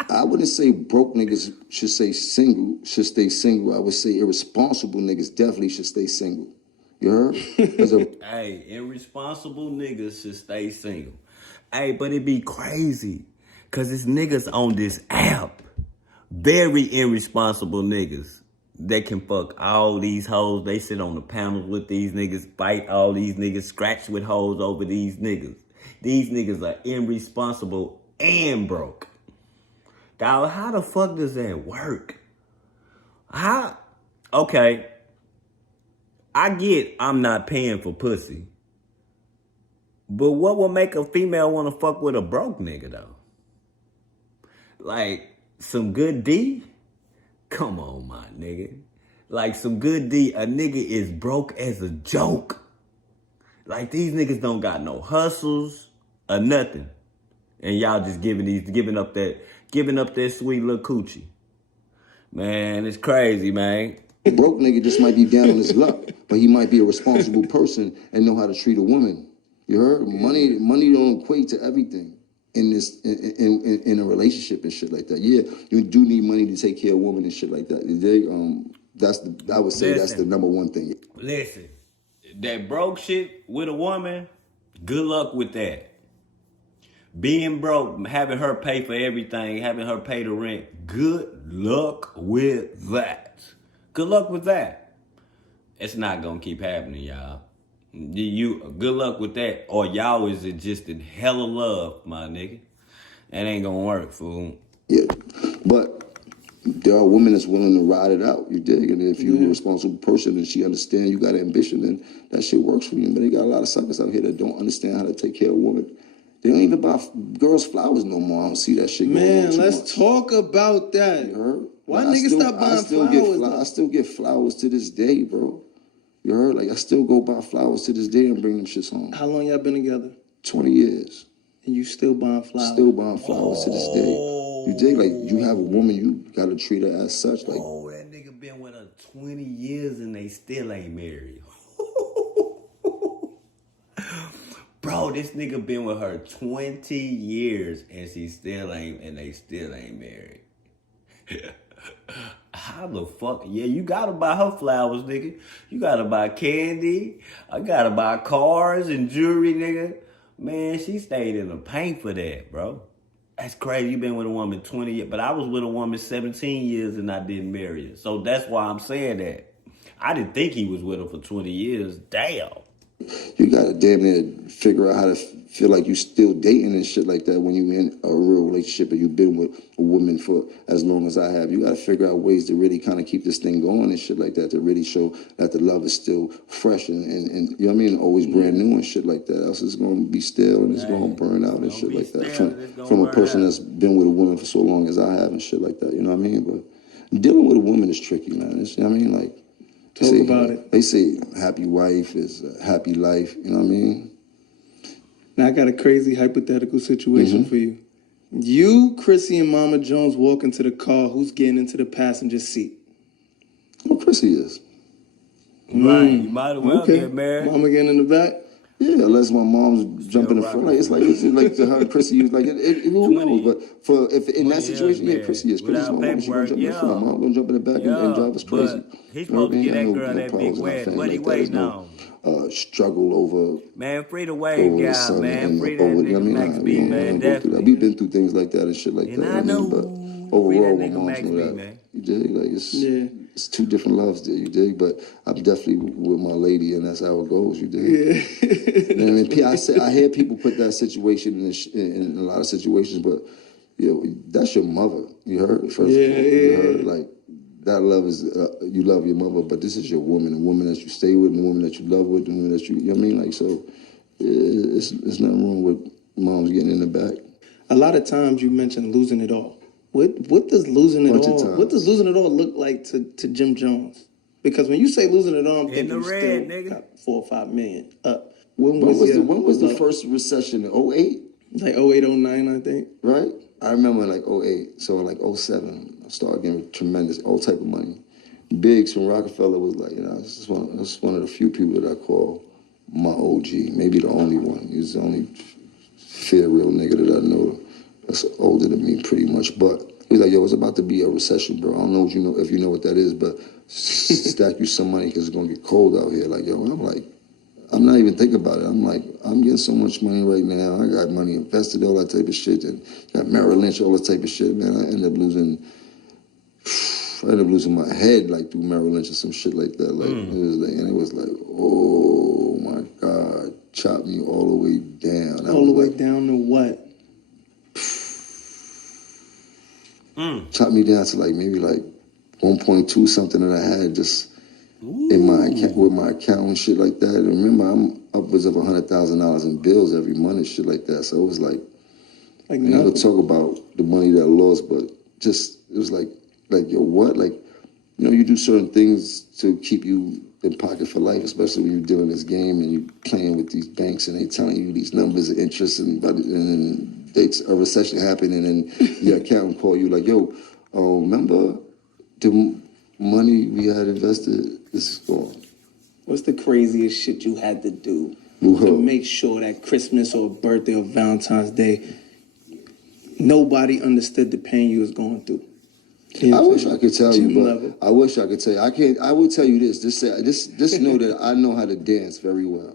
I wouldn't say broke niggas should stay single. I would say irresponsible niggas definitely should stay single. You heard? Hey, irresponsible niggas should stay single. Hey, but it be crazy. Cause it's niggas on this app. Very irresponsible niggas. They can fuck all these hoes. They sit on the panels with these niggas, fight all these niggas, scratch with hoes over these niggas. These niggas are irresponsible and broke. Dog, how the fuck does that work? How? Okay. I get I'm not paying for pussy. But what will make a female want to fuck with a broke nigga, though? Like, some good D? Come on, my nigga. Like, some good D, a nigga is broke as a joke. Like, these niggas don't got no hustles or nothing. And y'all just giving up that sweet little coochie. Man, it's crazy, man. A broke nigga just might be down on his luck, but he might be a responsible person and know how to treat a woman. You heard? Money don't equate to everything in this in a relationship and shit like that. Yeah, you do need money to take care of a woman and shit like that. I would say that's the number one thing. Listen, that broke shit with a woman, good luck with that. Being broke, having her pay for everything, having her pay the rent, good luck with that. Good luck with that. It's not gonna keep happening, y'all. Good luck with that, or y'all is just in hella love, my nigga. That ain't gonna work, fool. Yeah, but there are women that's willing to ride it out, you dig? And if you're a responsible person and she understands you got ambition, then that shit works for you. But they got a lot of suckers out here that don't understand how to take care of a woman. They don't even buy girls flowers no more. I don't see that shit going on Man, too let's much. talk about that. You heard? Why Like, niggas stop buying flowers? I still get flowers to this day, bro. You heard? Like, I still go buy flowers to this day and bring them shits home. How long y'all been together? 20 years. And you still buying flowers? Still buying flowers to this day. You dig? Like, you have a woman, you gotta treat her as such. Like, oh, that nigga been with her 20 years and they still ain't married. Bro, this nigga been with her 20 years and they still ain't married. How the fuck? Yeah, you gotta buy her flowers, nigga. You gotta buy candy. I gotta buy cars and jewelry, nigga. Man, she stayed in the paint for that, bro. That's crazy. You been with a woman 20 years, but I was with a woman 17 years and I didn't marry her. So that's why I'm saying that. I didn't think he was with her for 20 years. Damn. you gotta damn near figure out how to feel like you still dating and shit like that when you in a real relationship and you've been with a woman for as long as I have. You gotta figure out ways to really kind of keep this thing going and shit like that, to really show that the love is still fresh and you know what I mean, always brand new and shit like that. Else it's gonna be stale and it's gonna burn out and shit like that. From a person that's been with a woman for so long as I have and shit like that, you know what I mean? But dealing with a woman is tricky, man. It's, you know what I mean? Like, Talk about it. They say happy wife is a happy life. You know what I mean? Now, I got a crazy hypothetical situation for you. You, Chrissy, and Mama Jones walk into the car. Who's getting into the passenger seat? Well, Chrissy is. Right, you might as well get married. Mama getting in the back? Yeah, unless my mom's jumping in the front. Like, it's like to her, Chrissy was like, who knows? But if in that situation, yeah, Chrissy is. Chrissy's my mom. She's going to jump in the front. My mom going to jump in the back and drive us crazy. He's supposed to get that girl that big wet. What he waiting on? Struggle over. Man, free the wave guy, man. Free that nigga Max B, man. Definitely. We've been through things like that and shit like that. I know. But overall, my mom's know that. Man. You dig? Like, it's two different loves there, you dig? But I'm definitely with my lady, and that's how it goes, you dig? Yeah. You know what I mean? I hear people put that situation in a lot of situations, but you know, that's your mother. You heard? First of all, you heard? Like, that love is, you love your mother, but this is your woman, the woman that you stay with, the woman that you love with, the woman that you know what I mean? Like, so it's nothing wrong with moms getting in the back. A lot of times you mention losing it all. What does losing it all? What does losing it all look like to Jim Jones? Because when you say losing it all, I'm thinking you still got 4 or 5 million up. When was the first recession? In 08? Like 08, 09, I think. Right? I remember like 08. So like 07, I started getting tremendous, all type of money. Biggs from Rockefeller was like, you know, this is one of the few people that I call my OG. Maybe the only one. He was the only fair real nigga that I know that's older than me pretty much. But He was like, yo, it's about to be a recession, bro. I don't know if you know what that is, but stack you some money because it's gonna get cold out here. Like, yo, I'm like, I'm not even thinking about it. I'm like, I'm getting so much money right now. I got money invested, all that type of shit, and got Merrill Lynch, all that type of shit, man. I ended up losing my head like through Merrill Lynch or some shit like that. Like it was like, oh my God, chopped me all the way down. All the way down to what? Chopped me down to like maybe like 1.2 something that I had just in my account with my account and shit like that. And remember, I'm upwards of $100,000 in bills every month and shit like that. So it was like I never talk about the money that I lost, but just it was like yo, what? Like, you know, you do certain things to keep you in pocket for life, especially when you're doing this game and you're playing with these banks and they telling you these numbers of interest and then a recession happened and then your accountant call you like, yo, remember the money we had invested is gone. What's the craziest shit you had to do to make sure that Christmas or birthday or Valentine's Day, nobody understood the pain you was going through? I wish I could tell you, but I wish I could tell you. I can't. I will tell you this. Just know that I know how to dance very well,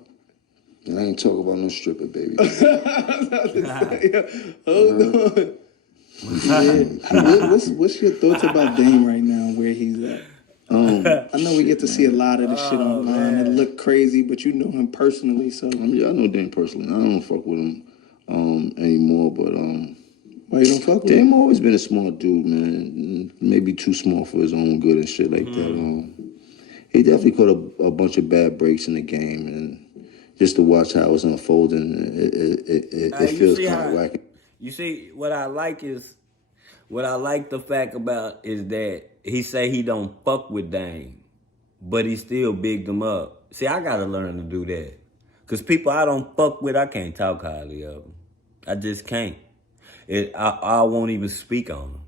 and I ain't talking about no stripper, baby. Hold on. What's your thoughts about Dame right now? Where he's at? I know we get to see a lot of this shit online. It look crazy, but you know him personally, so. I know Dame personally. I don't fuck with him anymore, but why you don't fuck with him? Dame always been a smart dude, man. Maybe too small for his own good and shit like that. He definitely caught a bunch of bad breaks in the game, and just to watch how it's unfolding, it feels kind of wacky. You see, what I like the fact about is that he say he don't fuck with Dame, but he still bigged him up. See, I gotta learn to do that. Cause people I don't fuck with, I can't talk highly of them. I just can't. I won't even speak on them.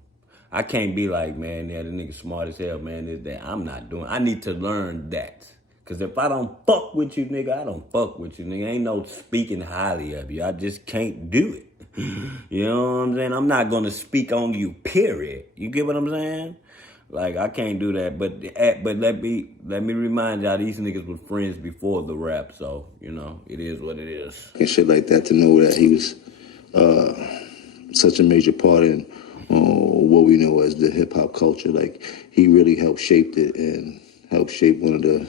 I can't be like, man, yeah, the nigga smart as hell, man, this, that. I'm not doing. I need to learn that. Cause if I don't fuck with you, nigga, I don't fuck with you, nigga. Ain't no speaking highly of you. I just can't do it. You know what I'm saying? I'm not gonna speak on you, period. You get what I'm saying? Like, I can't do that. But let me remind y'all, these niggas were friends before the rap, so, you know, it is what it is. And shit like that, to know that he was such a major part in what we know as the hip-hop culture. Like, he really helped shape it and helped shape one of the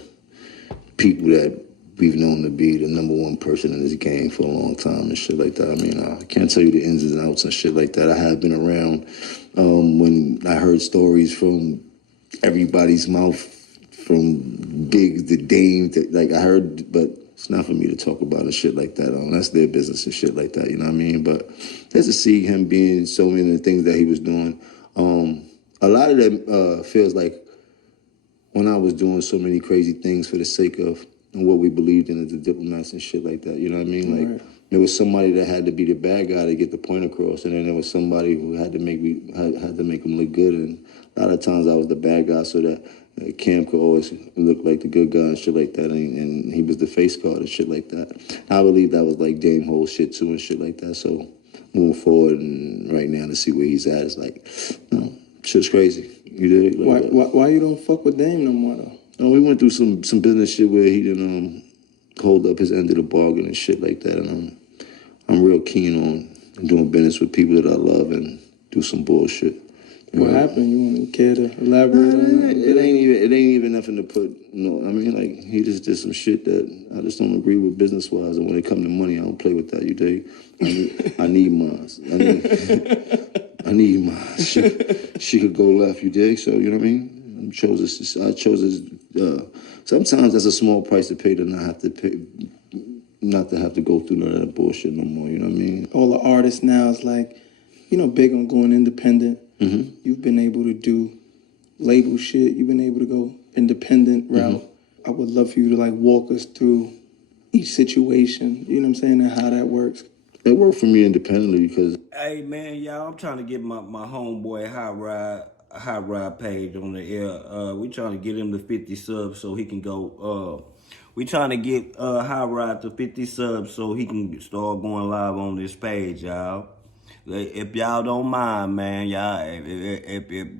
people that we've known to be the number one person in this game for a long time and shit like that. I mean, I can't tell you the ins and outs and shit like that. I have been around when I heard stories from everybody's mouth, from Big to Dame, like I heard, but it's not for me to talk about and shit like that. That's their business and shit like that, you know what I mean? But just to see him being so many of the things that he was doing, a lot of them feels like when I was doing so many crazy things for the sake of and what we believed in as the diplomats and shit like that, you know what I mean? Like, there was somebody that had to be the bad guy to get the point across, and then there was somebody who had to make him look good, and a lot of times I was the bad guy so that Cam could always look like the good guy and shit like that, and he was the face card and shit like that. I believe that was like Dame whole shit too and shit like that, so moving forward and right now to see where he's at, it's like, no, shit's crazy. You dig? Like, why you don't fuck with Dame no more though? Oh, we went through some business shit where he didn't hold up his end of the bargain and shit like that. And I'm real keen on doing business with people that I love and do some bullshit. What happened? You want to care to elaborate on that? It ain't even nothing to put. No, I mean, like, he just did some shit that I just don't agree with business wise. And when it come to money, I don't play with that. You dig? I need mine. I need mine. She could go left. You dig? So you know what I mean? I chose this. Sometimes that's a small price to pay to not to have to go through none of that bullshit no more. You know what I mean? All the artists now is like, you know, big on going independent. Mm-hmm. You've been able to do label shit. You've been able to go independent route. Mm-hmm. I would love for you to like walk us through each situation. You know what I'm saying? And how that works. It worked for me independently because. Hey man, y'all, I'm trying to get my homeboy Hot Rod page on the air. We trying to get him to 50 subs so he can go. We trying to get Hot Rod to 50 subs so he can start going live on this page, y'all. if y'all don't mind, man, y'all,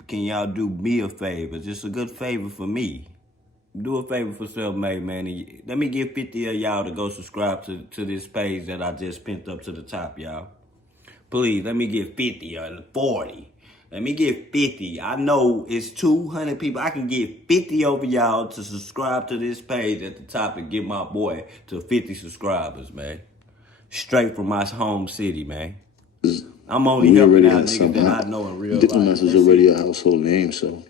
can y'all do me a favor? Just a good favor for me. Do a favor for self-made, man. Let me get 50 of y'all to go subscribe to this page that I just pinned up to the top, y'all. Please, let me get 50 or 40. Let me get 50. I know it's 200 people. I can get 50 over y'all to subscribe to this page at the top and get my boy to 50 subscribers, man. Straight from my home city, man. I'm only helping out niggas that I know in real life. Diplomats was already a household name, so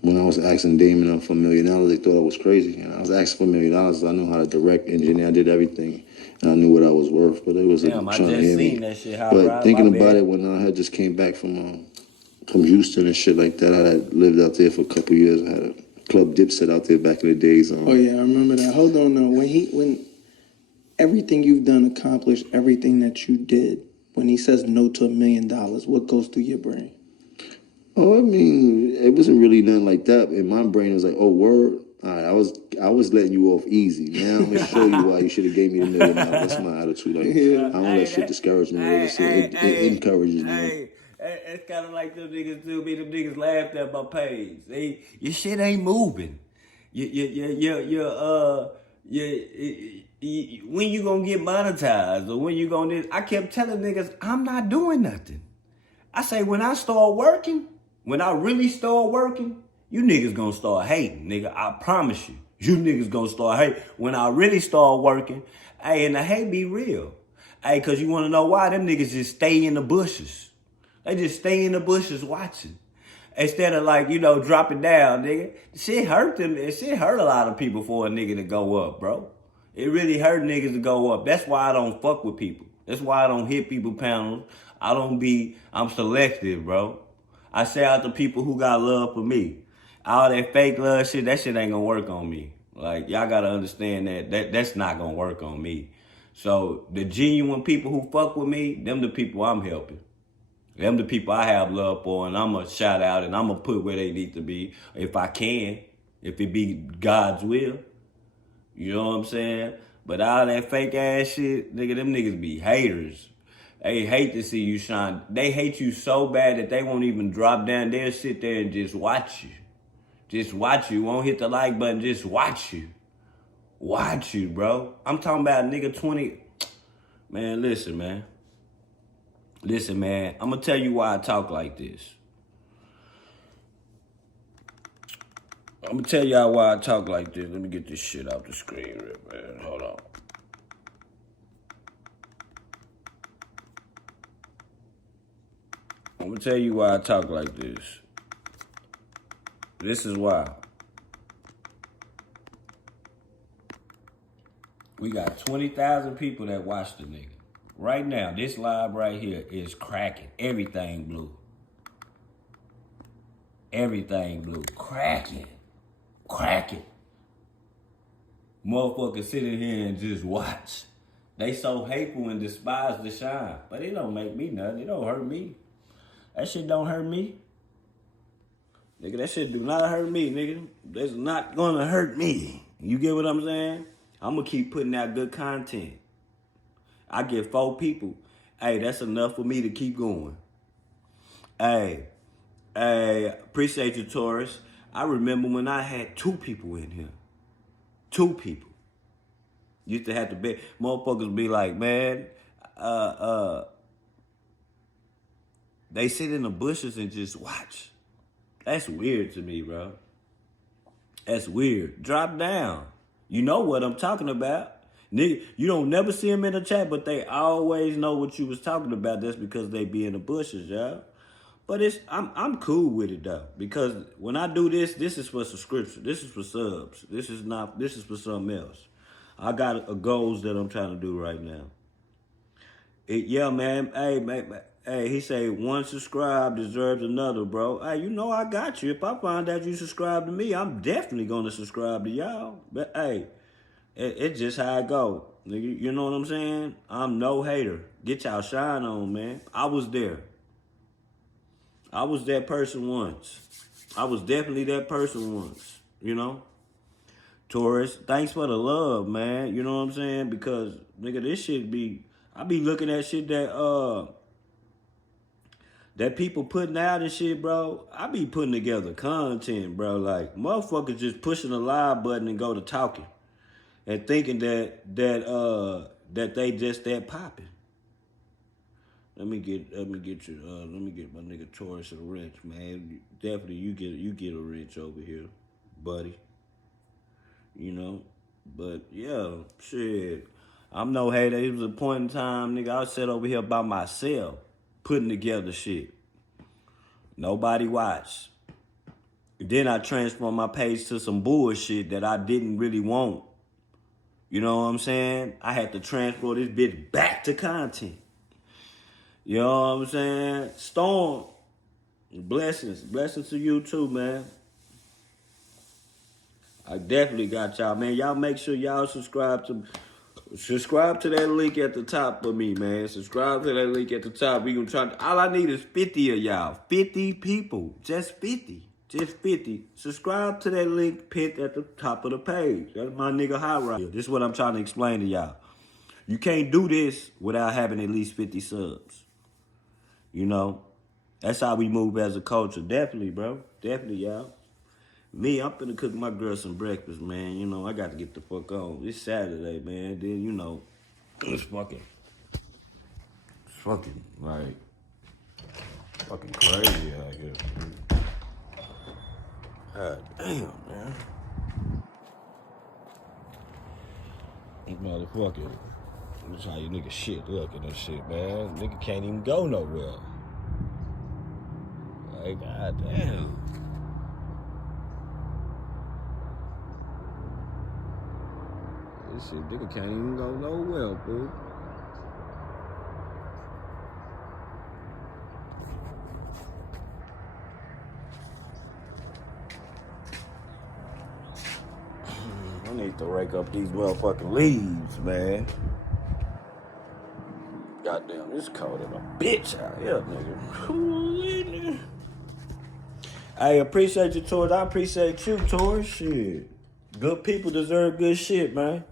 when I was asking Damon for $1 million, they thought I was crazy. And I was asking for $1 million. I knew how to direct, engineer, I did everything, and I knew what I was worth. But it was Damn, trying to hear me. That shit, but thinking about it, when I had just came back from Houston and shit like that, I had lived out there for a couple years. I had a club Dipset out there back in the days. Oh yeah, I remember that. Hold on, though. When everything you've done accomplished, everything that you did, when he says no to $1 million, what goes through your brain? Oh, I mean, it wasn't really nothing like that. In my brain, it was like, oh, word. All right, I was letting you off easy. Now I'm gonna show you why you should have gave me the $1 million. That's my attitude. Like, I don't let shit discourage me. It encourages me. It's kind of like them niggas do me. Them niggas laughed at my page. Your shit ain't moving. When you gonna get monetized or when you gonna? I kept telling niggas I'm not doing nothing. I say when I start working. When I really start working, you niggas gonna start hating, nigga. I promise you. You niggas gonna start hating. When I really start working, hey, and the hate be real. Hey, cause you wanna know why? Them niggas just stay in the bushes. They just stay in the bushes watching. Instead of like, dropping down, nigga. Shit hurt them. Shit hurt a lot of people for a nigga to go up, bro. It really hurt niggas to go up. That's why I don't fuck with people. That's why I don't hit people panels. I'm selective, bro. I say out to people who got love for me. All that fake love shit, that shit ain't gonna work on me. Like, y'all gotta understand that's not gonna work on me. So, the genuine people who fuck with me, them the people I'm helping. Them the people I have love for, and I'm gonna shout out and I'm gonna put where they need to be if I can, if it be God's will. You know what I'm saying? But all that fake ass shit, nigga, them niggas be haters. They hate to see you shine. They hate you so bad that they won't even drop down. They'll sit there and just watch you. Just watch you. Won't hit the like button. Just watch you. Watch you, bro. I'm talking about nigga 20. Man, listen, man. Listen, man. I'm going to tell you why I talk like this. I'm going to tell y'all why I talk like this. Let me get this shit off the screen, man. Hold on. I'm gonna tell you why I talk like this. This is why. We got 20,000 people that watch the nigga. Right now, this live right here is cracking. Everything blue. Everything blue. Cracking. Cracking. Motherfuckers sitting here and just watch. They so hateful and despise the shine. But it don't make me nothing. It don't hurt me. That shit don't hurt me. Nigga, that shit do not hurt me, nigga. That's not gonna hurt me. You get what I'm saying? I'm gonna keep putting out good content. I get 4 people. Hey, that's enough for me to keep going. Hey, appreciate you, Taurus. I remember when I had 2 people in here. 2 people. Used to have to be, motherfuckers be like, man, they sit in the bushes and just watch. That's weird to me, bro. That's weird. Drop down. You know what I'm talking about. Nigga, you don't never see them in the chat, but they always know what you was talking about. That's because they be in the bushes, y'all. But I'm cool with it though. Because when I do this is for subscription. This is for subs. This is for something else. I got goals that I'm trying to do right now. Yeah, man. Hey, man. Hey, he say one subscribe deserves another, bro. Hey, you know I got you. If I find out you subscribe to me, I'm definitely gonna subscribe to y'all. But hey, it's just how I go. You know what I'm saying? I'm no hater. Get y'all shine on, man. I was there. I was that person once. I was definitely that person once, you know? Taurus, thanks for the love, man. You know what I'm saying? Because, nigga, this shit I be looking at shit that, that people putting out and shit, bro, I be putting together content, bro. Like, motherfuckers just pushing the live button and go to talking and thinking that they just that popping. Let me get my nigga Taurus a wrench, man. Definitely you get a wrench over here, buddy. You know? But yeah, shit. I'm no hater. It was a point in time, nigga, I was sat over here by myself, putting together shit. Nobody watched. Then I transformed my page to some bullshit that I didn't really want. You know what I'm saying? I had to transfer this bitch back to content. You know what I'm saying? Storm, blessings to you too, man. I definitely got y'all, man. Y'all make sure y'all subscribe to that link at the top for me, man. Subscribe to that link at the top. We gonna try. All I need is 50 of y'all. 50 people. Just 50. Just 50. Subscribe to that link pinned at the top of the page. That's my nigga High right. This is what I'm trying to explain to y'all. You can't do this without having at least 50 subs. You know? That's how we move as a culture. Definitely, bro. Definitely, y'all. Me, I'm finna cook my girl some breakfast, man. You know, I got to get the fuck on. It's Saturday, man. Then, you know, it's fucking, like, fucking crazy out here. God damn, man. Motherfucker. That's how you nigga shit looking and shit, man. Nigga can't even go nowhere. Like, god damn. This shit, nigga can't even go nowhere, boo. I need to rake up these motherfucking leaves, man. Goddamn, it's cold as a bitch out here, nigga. I appreciate you, Torch. I appreciate you, Torch. Shit. Good people deserve good shit, man.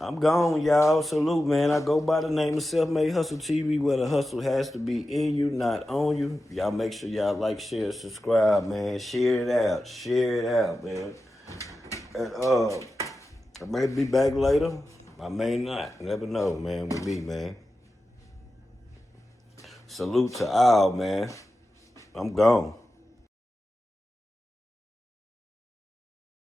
I'm gone, y'all. Salute, man. I go by the name of Self-Made Hustle TV, where the hustle has to be in you, not on you. Y'all make sure y'all like, share, subscribe, man. Share it out. Share it out, man. And I may be back later. I may not. Never know, man, with me, man. Salute to all, man. I'm gone.